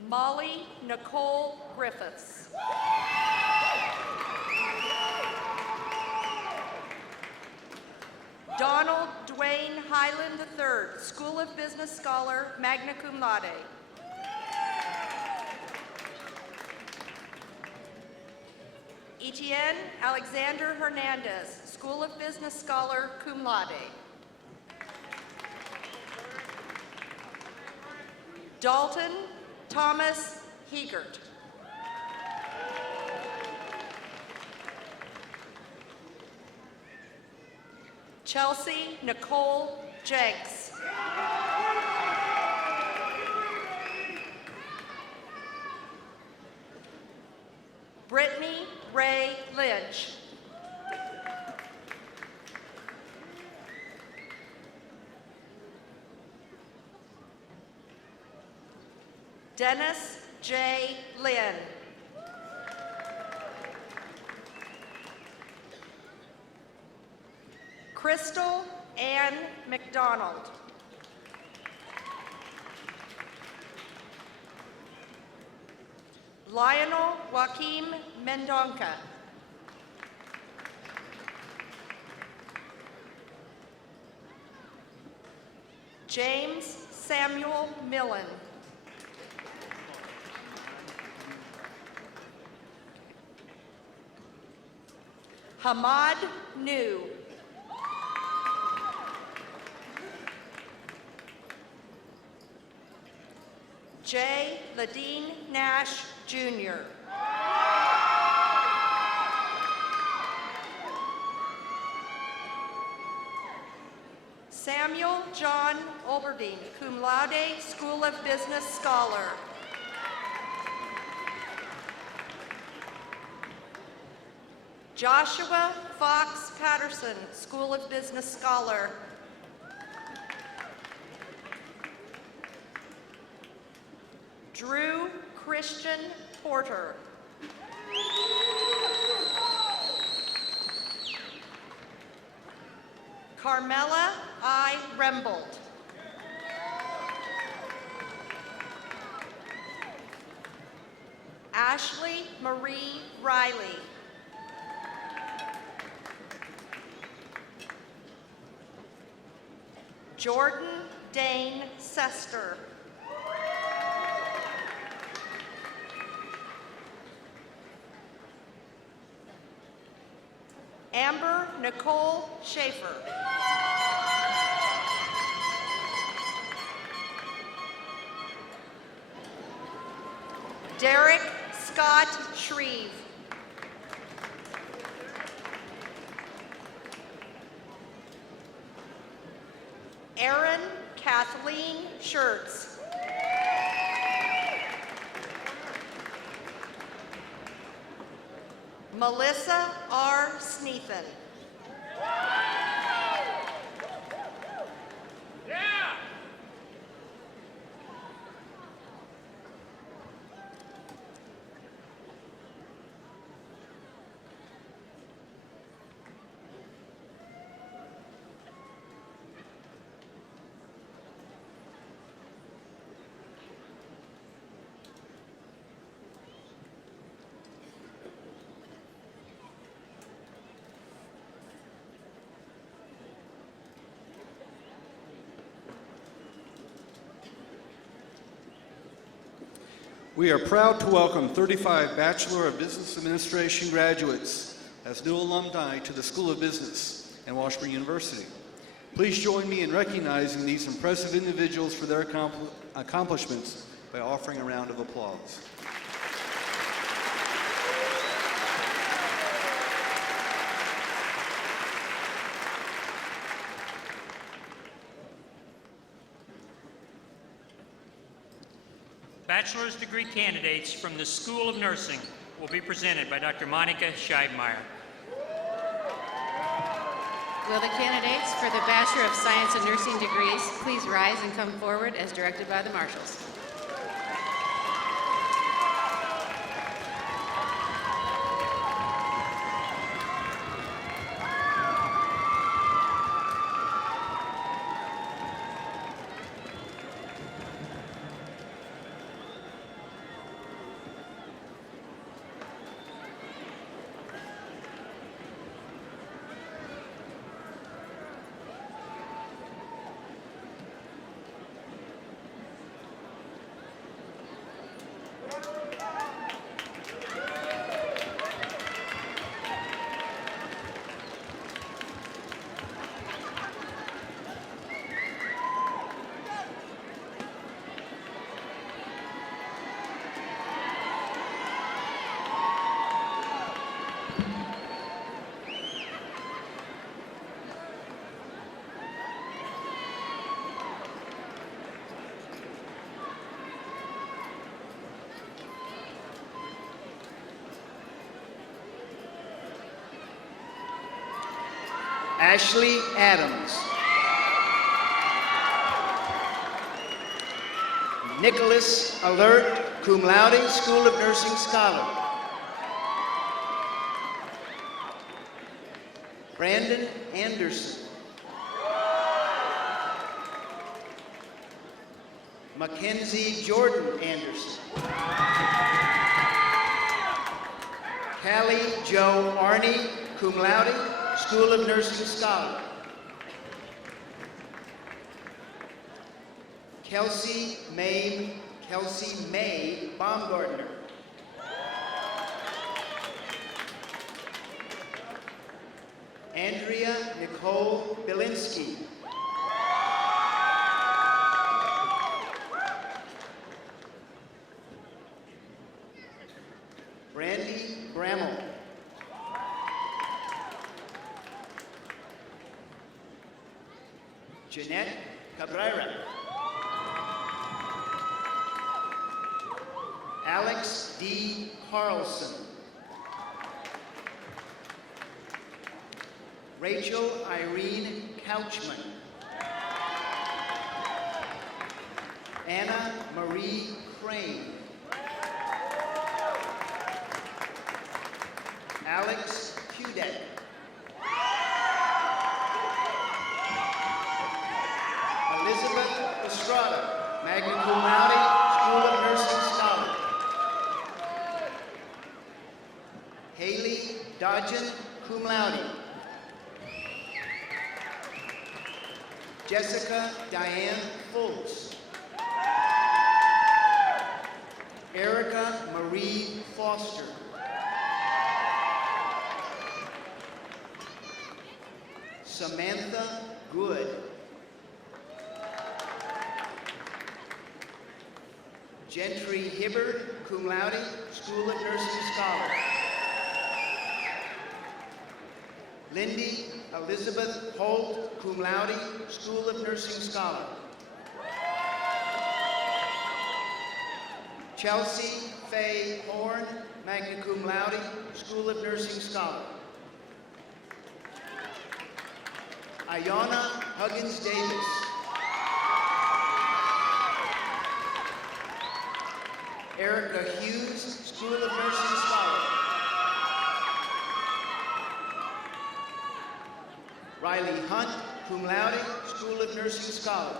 Molly Nicole Griffiths. Dwayne Highland III, School of Business Scholar, magna cum laude. Etienne Alexander Hernandez, School of Business Scholar, cum laude. Dalton Thomas Heegert. Chelsea Nicole Jenks. Brittany Ray Lynch. Dennis J. Lynn. Crystal Ann McDonald. Lionel Joaquim Mendonca. James Samuel Millen. Hamad New. J. Ladine Nash, Jr. Samuel John Olberdine, cum laude, School of Business Scholar. Joshua Fox Patterson, School of Business Scholar. Drew Christian Porter. Carmela I. Rembold. Ashley Marie Riley. Jordan Dane Sester. Amber Nicole Schaefer. Derek Scott Shreve. Erin Kathleen Schertz. Melissa R. Sneathen. We are proud to welcome 35 Bachelor of Business Administration graduates as new alumni to the School of Business and Washburn University. Please join me in recognizing these impressive individuals for their accomplishments by offering a round of applause. Bachelor's degree candidates from the School of Nursing will be presented by Dr. Monica Scheibmeier. Will the candidates for the Bachelor of Science and Nursing degrees please rise and come forward as directed by the marshals? Ashley Adams. Nicholas Alert, cum laude, School of Nursing Scholar. Brandon Anderson. Mackenzie Jordan Anderson. Callie Joe Arney, cum laude, School of Nursing Scholar. Kelsey May Baumgartner. Andrea Nicole Bilinski. Brandy Grammel. Jeanette Cabrera. Alex D. Carlson. Rachel Irene Couchman. Anna Marie Crane. Alex Hudek. Elizabeth Estrada, magna cum laude, School of Nursing Scholar. Haley Dodgen, cum laude. Jessica Diane Fultz. Erica Marie Foster. Samantha Good. Gentry Hibbard, cum laude, School of Nursing Scholar. Lindy Elizabeth Holt, cum laude, School of Nursing Scholar. Chelsea Faye Horn, magna cum laude, School of Nursing Scholar. Ayana Huggins Davis. Erica Hughes, School of Nursing Scholar. Riley Hunt, cum laude, School of Nursing Scholar.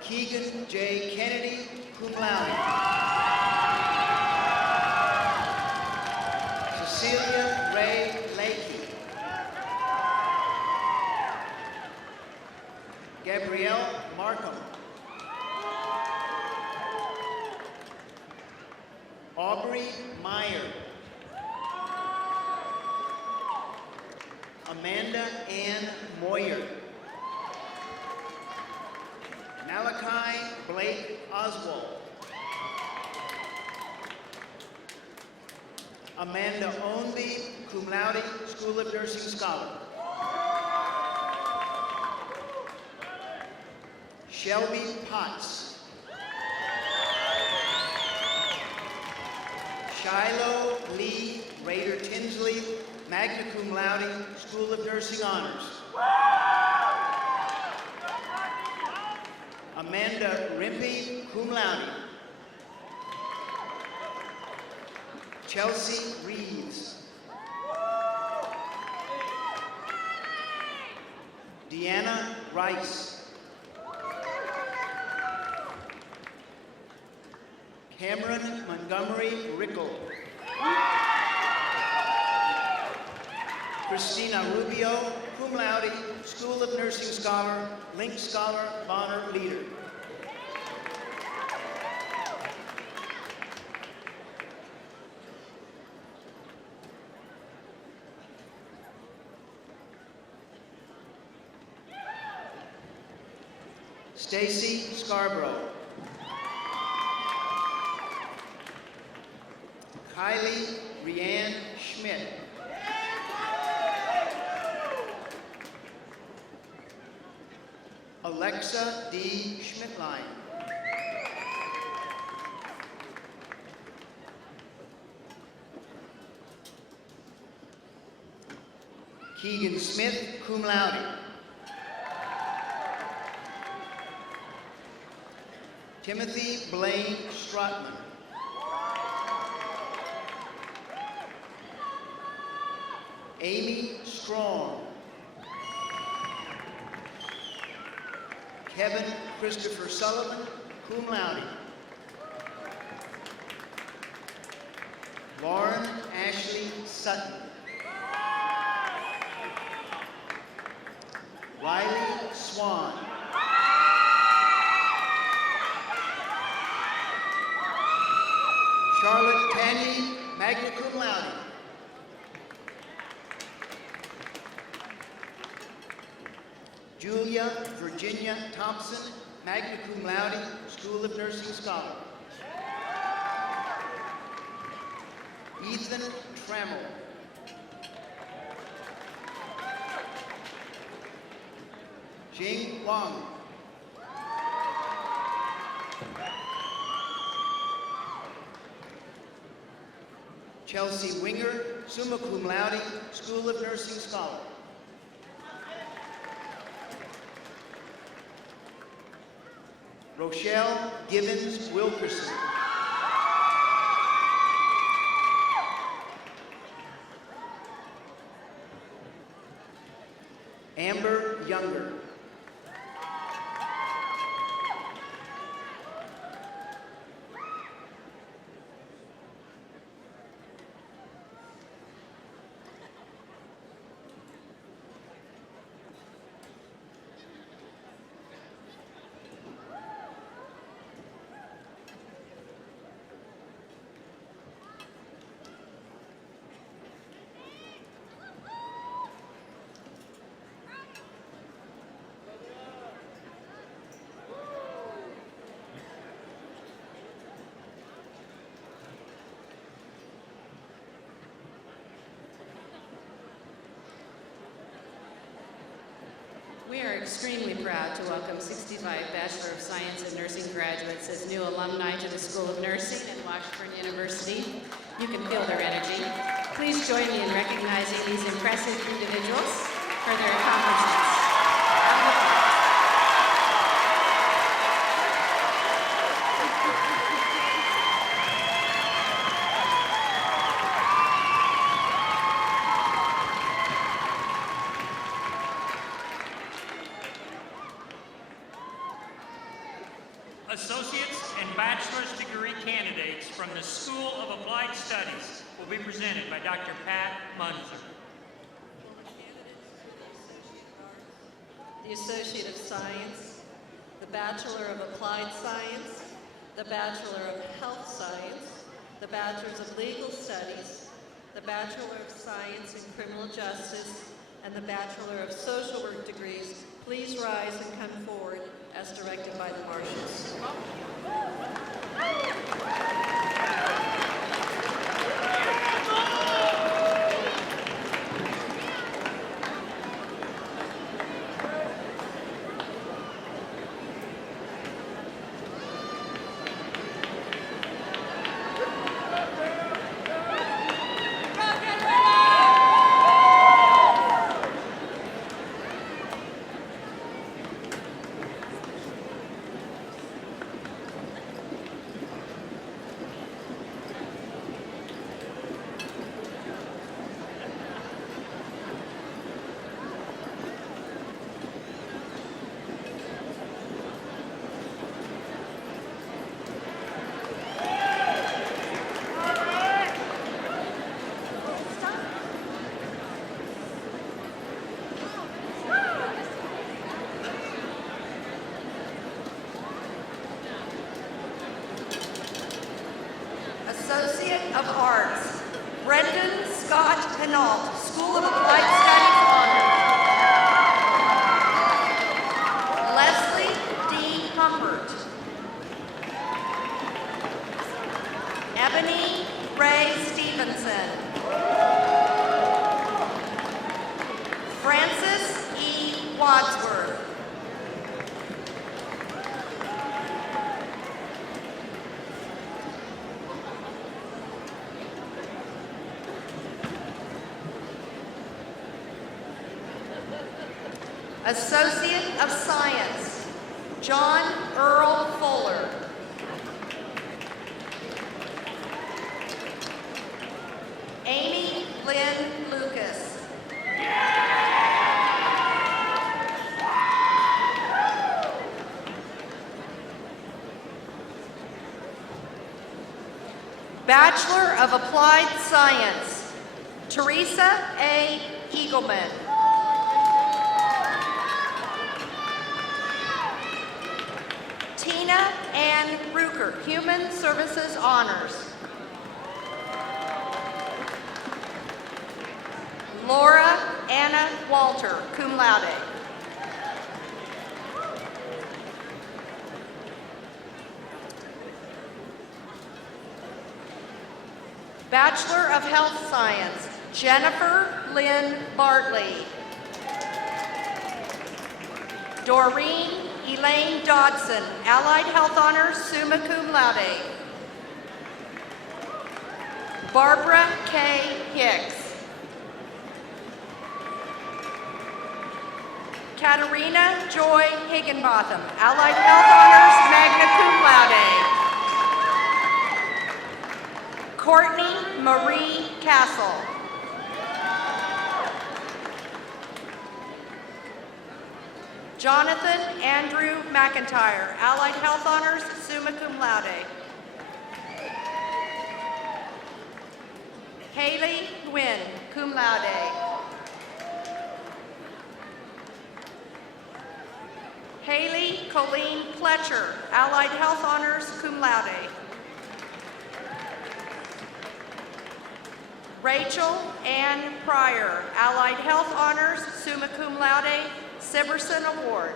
Keegan J. Kennedy, cum laude. Cecilia Ray Lakey. Gabrielle Markham. Aubrey Meyer. Amanda Ann Moyer. Malachi Blake Oswald. Amanda Ownby, cum laude, School of Nursing Scholar. Shelby Potts. Shiloh Lee Rader Tinsley, magna cum laude, School of Nursing Honors. Amanda Rimpey, cum laude. Chelsea Reeves. Deanna Rice. Cameron Montgomery Rickle. Christina Rubio, cum laude, School of Nursing Scholar, Link Scholar, Bonner Leader. Stacy Scarborough. Kylie Rianne Schmidt. Alexa D. Schmidtline. Keegan Smith, cum laude. Timothy Blaine Strotman. Amy Strong. Kevin Christopher Sullivan, cum laude. Lauren Ashley Sutton. Riley Swan. Charlotte Tanny, magna cum laude. Julia Virginia Thompson, magna cum laude, School of Nursing Scholar. Ethan Trammell. Jing Wang. Chelsea Winger, summa cum laude, School of Nursing Scholar. Rochelle Gibbons Wilkerson. Amber Younger. We are extremely proud to welcome 65 Bachelor of Science in Nursing graduates as new alumni to the School of Nursing at Washburn University. You can feel their energy. Please join me in recognizing these impressive individuals for their accomplishments. Associate's and bachelor's degree candidates from the School of Applied Studies will be presented by Dr. Pat Munzer. The Associate of Science, the Bachelor of Applied Science, the Bachelor of Health Science, the Bachelors of Legal Studies, the Bachelor of Science in Criminal Justice, and the Bachelor of Social Work degrees, please rise and come forward as directed by the marshals. Associate of Arts, Brendan Scott Hinault, School of Applied Studies Honors. Leslie D. Humbert. Ebony Ray Stevenson. Francis E. Wadsworth. Associate of Science, John Earl Fuller. Amy Lynn Lucas. Bachelor of Applied Science, Teresa A. Eagleman. Tina Ann Ruker, Human Services Honors. Laura Anna Walter, cum laude. Bachelor of Health Science, Jennifer Lynn Bartley. Doreen Elaine Dodson, Allied Health Honors, summa cum laude. Barbara K. Hicks. Katerina Joy Higginbotham, Allied Health Honors, magna cum laude. Courtney Marie Castle. Jonathan Andrew McIntyre, Allied Health Honors, summa cum laude. Haley Nguyen, cum laude. Haley Colleen Pletcher, Allied Health Honors, cum laude. Rachel Ann Pryor, Allied Health Honors, summa cum laude, Siverson Award.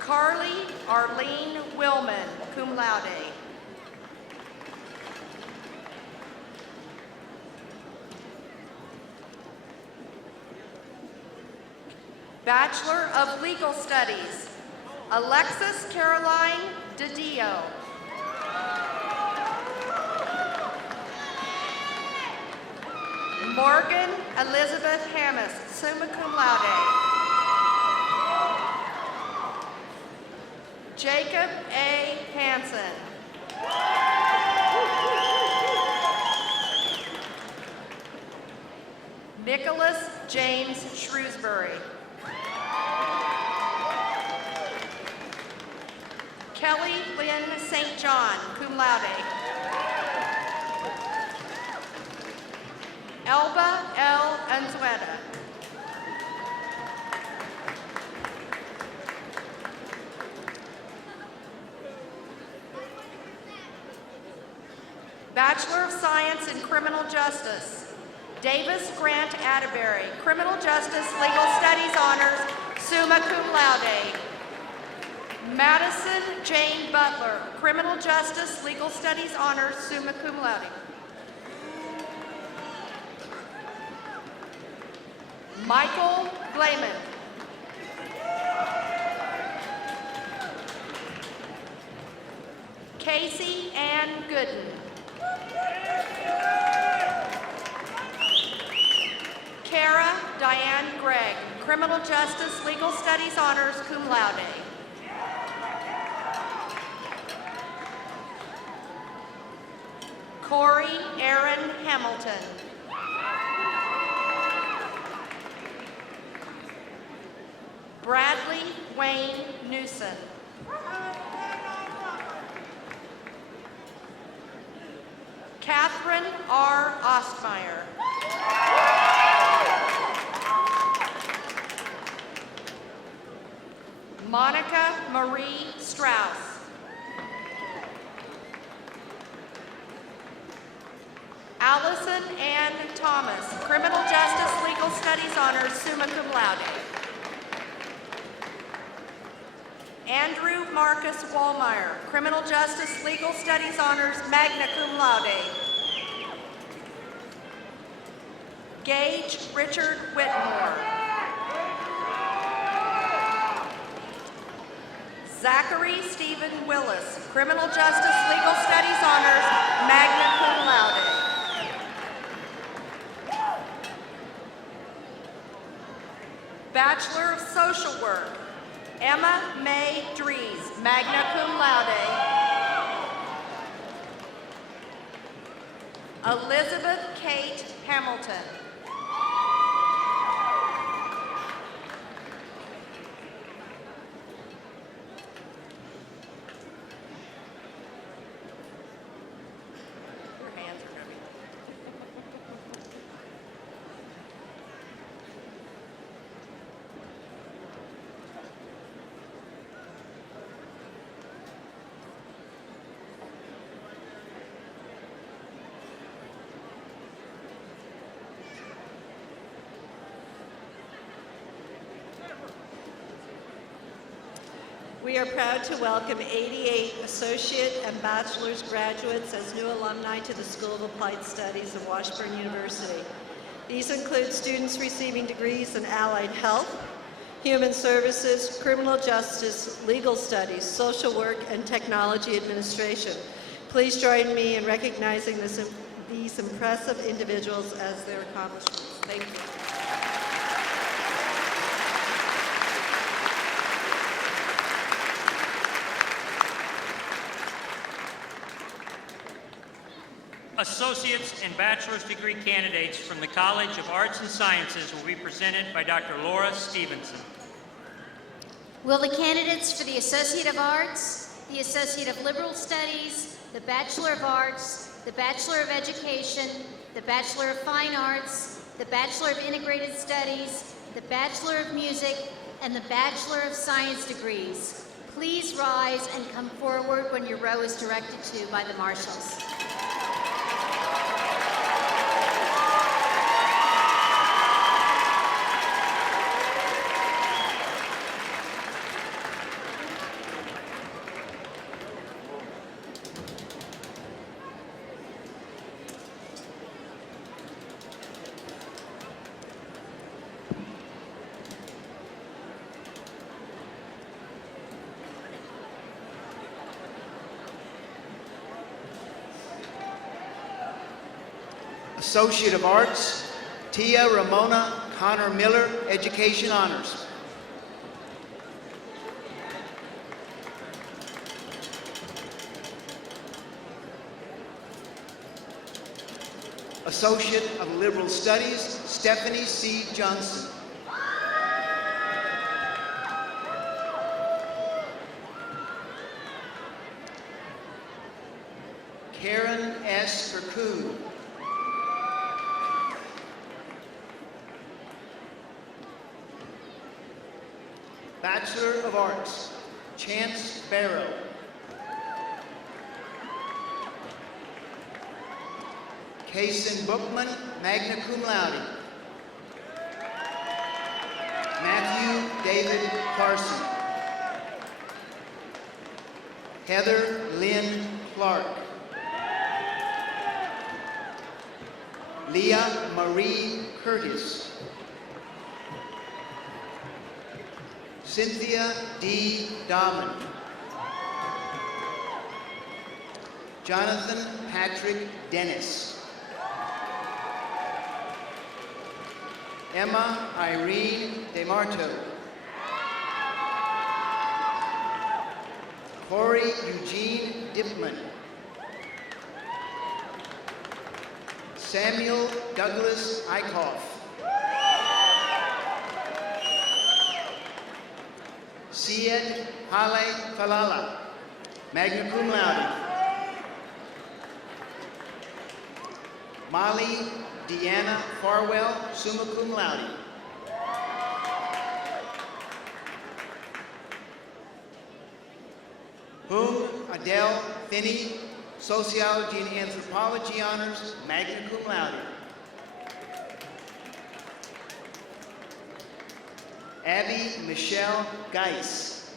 Carly Arlene Willman, cum laude. Bachelor of Legal Studies, Alexis Caroline DiDio. Morgan Elizabeth Hammis, summa cum laude. Jacob A. Hansen. Nicholas James Shrewsbury. Kelly Lynn St. John, cum laude. Elba L. Unzueta. Bachelor of Science in Criminal Justice, Davis Grant Atterbury, Criminal Justice Legal Studies Honors, summa cum laude. Madison Jane Butler, Criminal Justice Legal Studies Honors, summa cum laude. Michael Blayman. Casey Ann Gooden. Kara Diane Gregg, Criminal Justice Legal Studies Honors, cum laude. Corey Aaron Hamilton. Bradley Wayne Newson. Catherine R. Ostmeyer. Monica Marie Strauss. Allison Ann Thomas, Criminal Justice Legal Studies Honors, summa cum laude. Andrew Marcus Wallmeyer, Criminal Justice Legal Studies Honors, magna cum laude. Gage Richard Whitmore. Zachary Stephen Willis, Criminal Justice Legal Studies Honors, magna cum laude. Bachelor of Social Work, Emma May Dries, magna cum laude. Elizabeth Kate Hamilton. Your hands are heavy. We are proud to welcome 88 associate and bachelor's graduates as new alumni to the School of Applied Studies of Washburn University. These include students receiving degrees in allied health, human services, criminal justice, legal studies, social work, and technology administration. Please join me in recognizing these impressive individuals as their accomplishments. Thank you. Associate's and bachelor's degree candidates from the College of Arts and Sciences will be presented by Dr. Laura Stevenson. Will the candidates for the Associate of Arts, the Associate of Liberal Studies, the Bachelor of Arts, the Bachelor of Education, the Bachelor of Fine Arts, the Bachelor of Integrated Studies, the Bachelor of Music, and the Bachelor of Science degrees please rise and come forward when your row is directed to by the marshals? Associate of Arts, Tia Ramona Connor Miller, Education Honors. Associate of Liberal Studies, Stephanie C. Johnson. Karen S. Kirkoon. Bachelor of Arts, Chance Barrow. Kason Bookman, magna cum laude. Matthew David Carson. Heather Lynn Clark. Leah Marie Curtis. Cynthia D. Dahman. Jonathan Patrick Dennis. Emma Irene DeMarto. Corey Eugene Dipman. Samuel Douglas Eichhoff. Syed Hale Falala, magna cum laude. Molly Deanna Farwell, summa cum laude. Whom Adele Finney, Sociology and Anthropology Honors, magna cum laude. Abby Michelle Geis.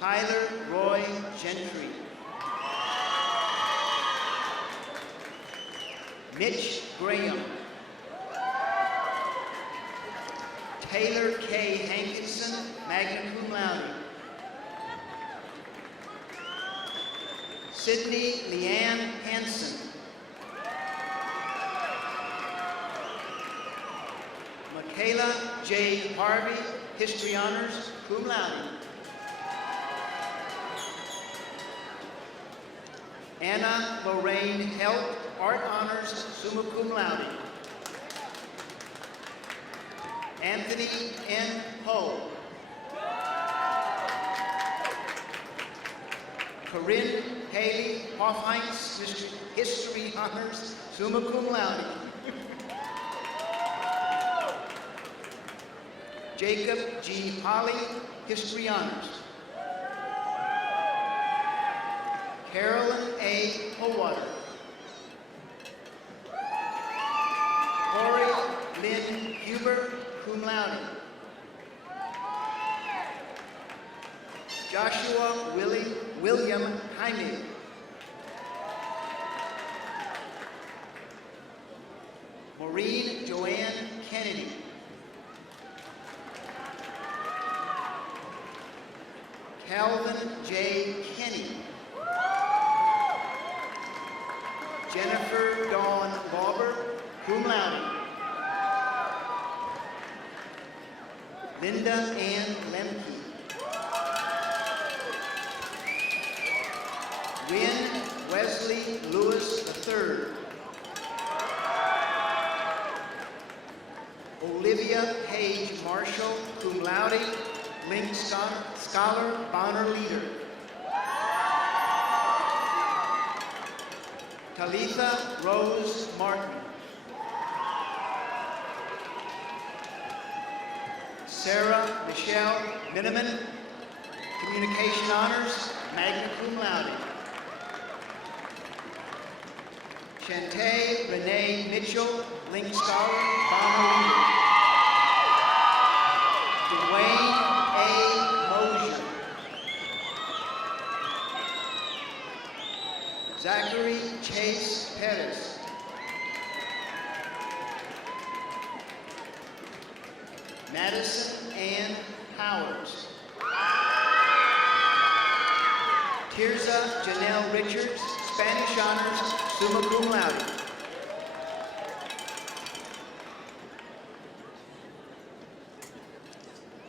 Tyler Roy Gentry. Mitch Graham. Taylor K. Hankinson, magna cum laude. Sydney Leanne Hansen. Michaela J. Harvey, History Honors, cum laude. Anna Lorraine Helt, Art Honors, summa cum laude. Anthony N. Ho. Corinne Haley Hoffheinz, History Honors, summa cum laude. Jacob G. Holly, History Honors. Carolyn A. Howater. Corey Lynn Huber, cum laude. Joshua William Jaime. Maureen Joanne Kennedy. Calvin J. Kenny. Jennifer Dawn Lauber, cum laude. Linda Ann Lemke. Wynn Wesley Lewis III. Olivia Page Marshall, cum laude, Link Scholar, Bonner Leader. Talitha Rose Martin. Sarah Michelle Miniman, Communication Honors, magna cum laude. Shantae Renee Mitchell, Link Scholar, Bonner Leader. Dwayne A. Mosier. Zachary Chase Perez. Madison Ann Powers. Tirza Janelle Richards, Spanish Honors, summa cum laude.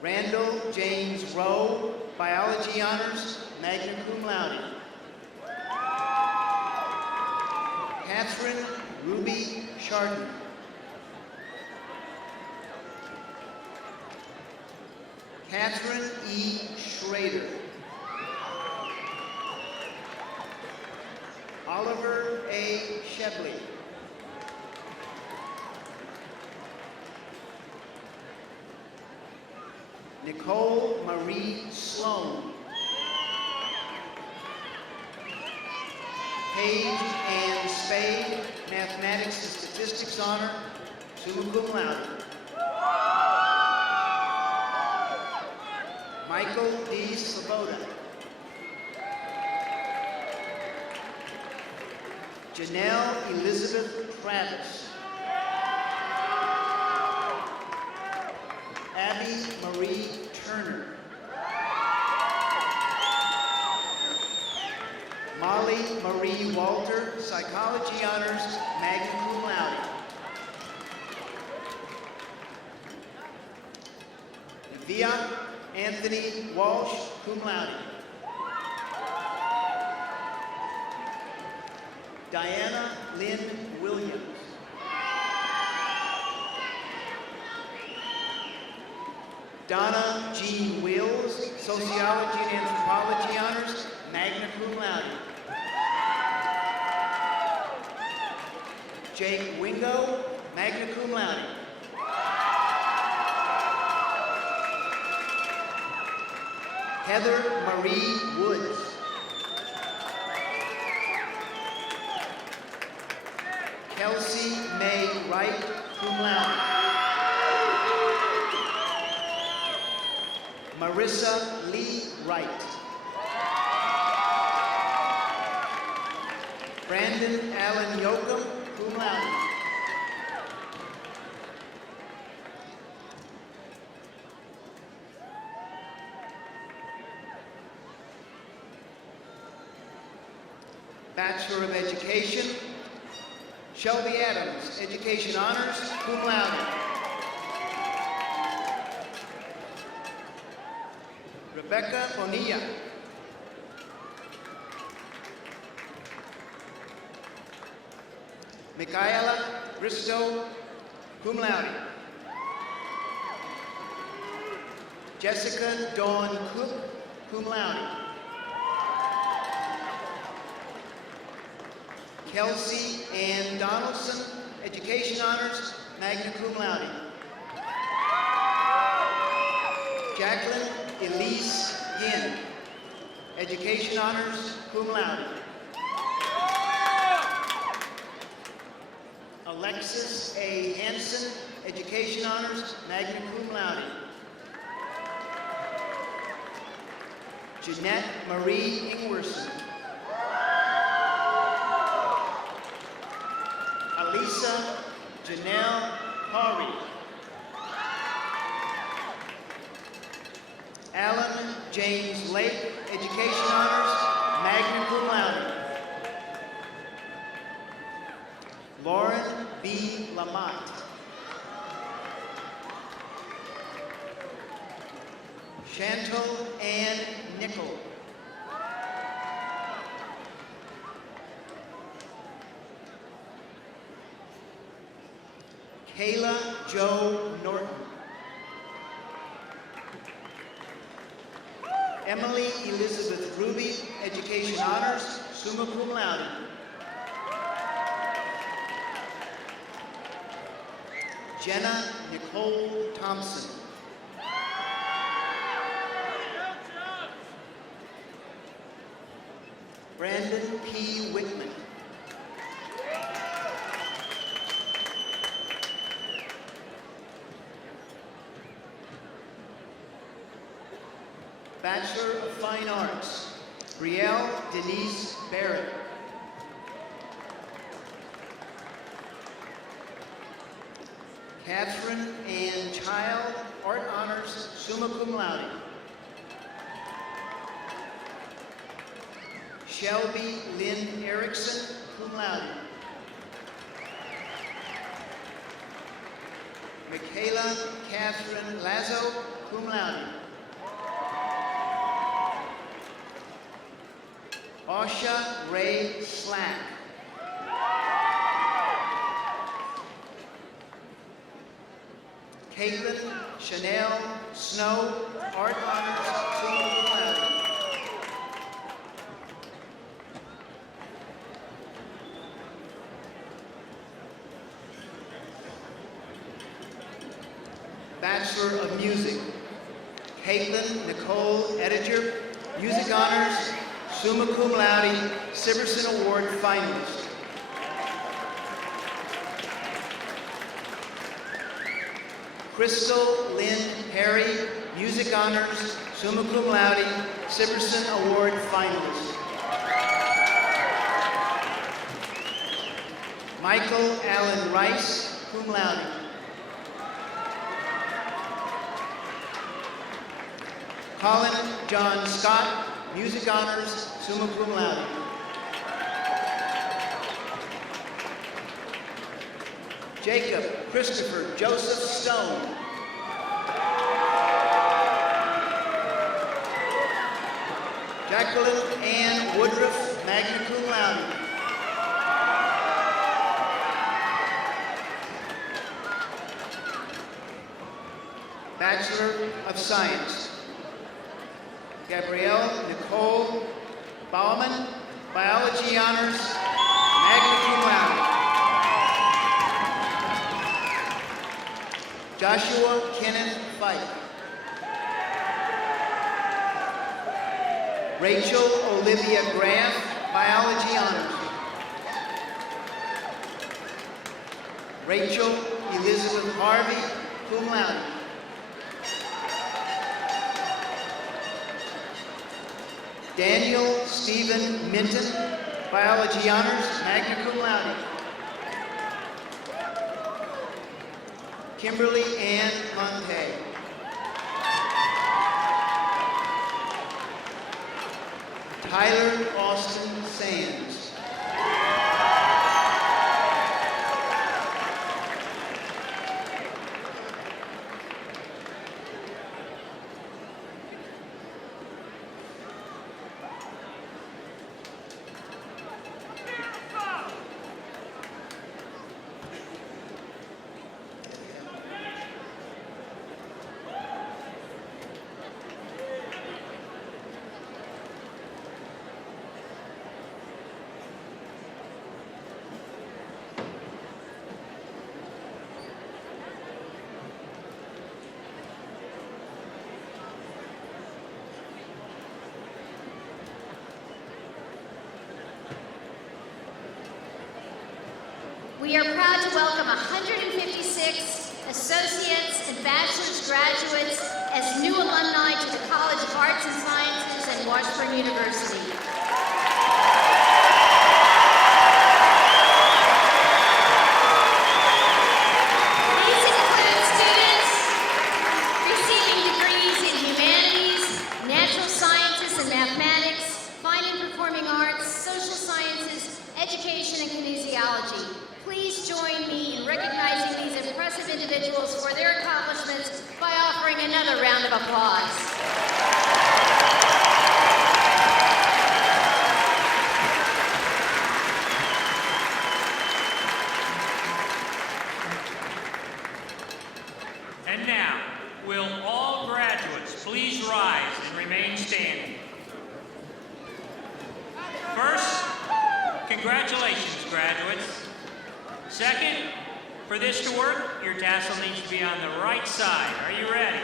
Randall James Rowe, Biology Honors, magna cum laude. Catherine Ruby Chardon. Catherine E. Schrader. Oliver A. Shebley. Nicole Marie Sloan. Paige Ann Spade, Mathematics and Statistics Honor, summa cum laude. Michael D. Svoboda. Janelle Elizabeth Travis. Abby Marie Turner. Molly Marie Walter, Psychology Honors, magna cum laude. Via Anthony Walsh, cum laude. Diana Lynn Williams. Donna G. Wills, Sociology and Anthropology Honors, magna cum laude. Jake Wingo, magna cum laude. Heather Marie Woods. Kelsey May Wright, cum laude. Marissa Lee Wright. Brandon Allen Yoakum, cum laude. Bachelor of Education, Shelby Adams, Education Honors, cum laude. Rebecca Bonilla. Michaela Bristow, cum laude. Jessica Dawn Cook, cum laude. Kelsey Ann Donaldson, education honors, magna cum laude. Jacqueline Elise Yin, education honors, cum laude. Alexis A. Hansen, education honors, magna cum laude. Jeanette Marie Ingwerson. Alisa Janelle Hari. Alan James Lake, education honors, magna cum laude. Lauren B. Lamont. Chantal Ann Nickel. Kayla Jo Norton. Emily Elizabeth Ruby, education honors, summa cum laude. Jenna Nicole Thompson. Brandon P. Whitman. Bachelor of Fine Arts, Brielle Denise Barrett. Catherine Ann Child, art honors, summa cum laude. Shelby Lynn Erickson, cum laude. Michaela Catherine Lazo, cum laude. Asha Ray Slack. Caitlin Chanel Snow, art honors, summa cum laude. Bachelor of Music, Caitlin Nicole Ediger, music honors, summa cum laude, Siverson Award finalist. Crystal Lynn Perry, music honors, summa cum laude, Siverson Award finalist. Michael Allen Rice, cum laude. Colin John Scott, music honors, summa cum laude. Jacob Christopher Joseph Stone. Jacqueline Ann Woodruff, magna cum laude. Bachelor of Science. Gabrielle Nicole Baumann, biology honors, magna cum laude. Joshua Kenneth Fike. Rachel Olivia Graf, biology honors. Rachel Elizabeth Harvey, cum laude. Daniel Stephen Minton, biology honors, magna cum laude. Kimberly Ann Monte. Tyler Austin Sands. We are proud to welcome 156 associates and bachelor's graduates as new alumni to the College of Arts and Sciences and Washburn University. These include students receiving degrees in humanities, natural sciences and mathematics, fine and performing arts, social sciences, education, and kinesiology. Please join me in recognizing these impressive individuals for their accomplishments by offering another round of applause. And now, will all graduates please rise and remain standing? First, congratulations, graduates. Second, for this to work, your tassel needs to be on the right side. Are you ready?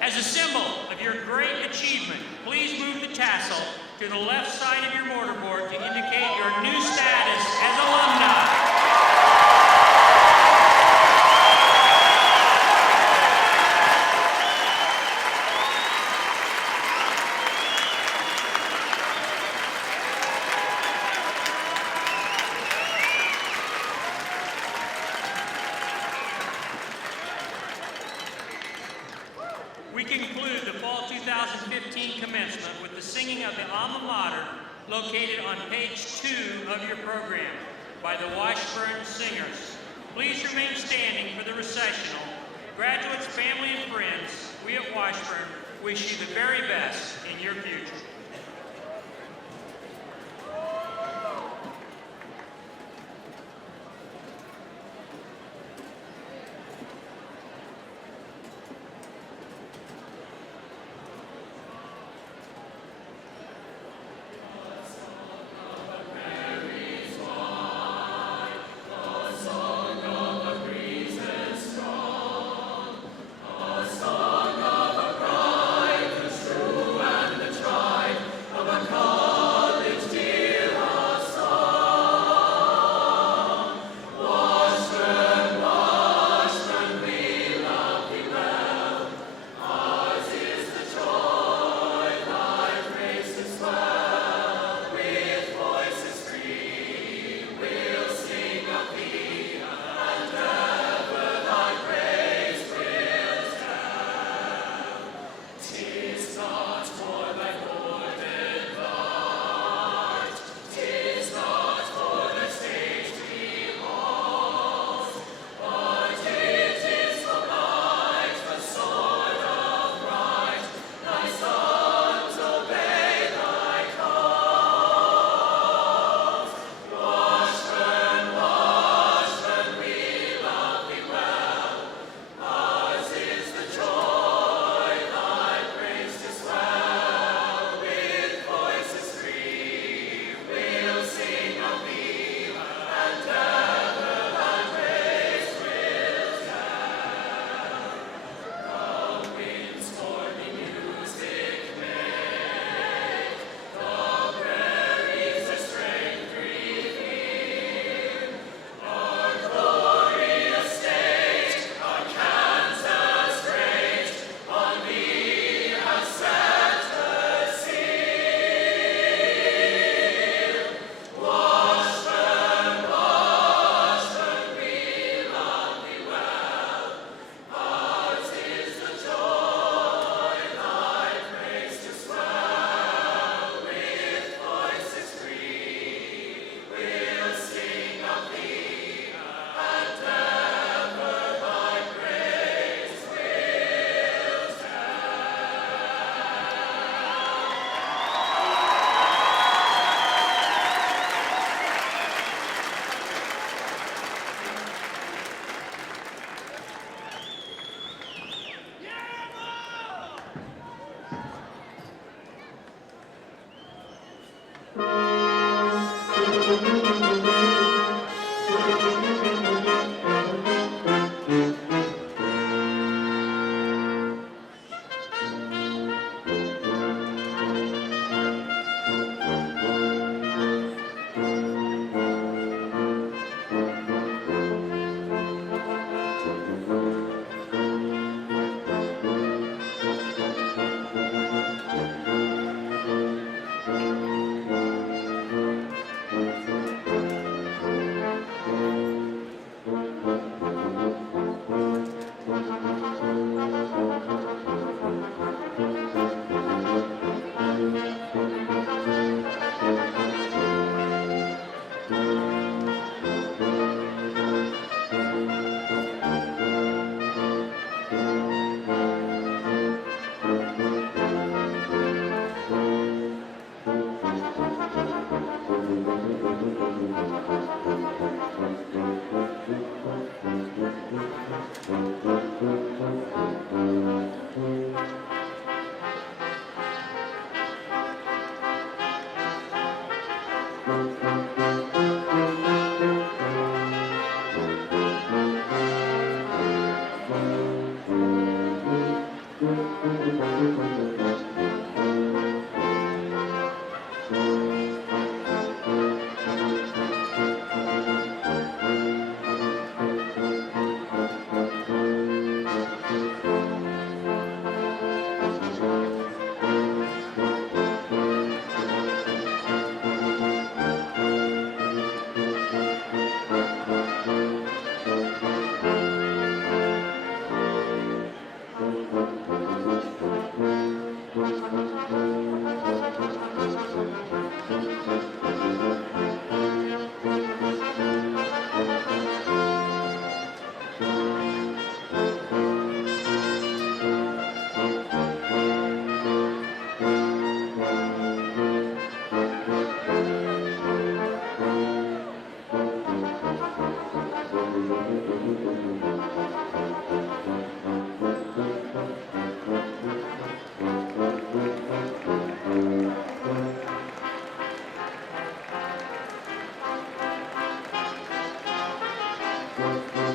As a symbol of your great achievement, please move the tassel to the left side of your mortarboard to indicate your new status as alumni. We conclude the Fall 2015 commencement with the singing of the Alma Mater located on page 2 of your program by the Washburn Singers. Please remain standing for the recessional. Graduates, family, and friends, we at Washburn wish you the very best in your future. True and the tried Thank you.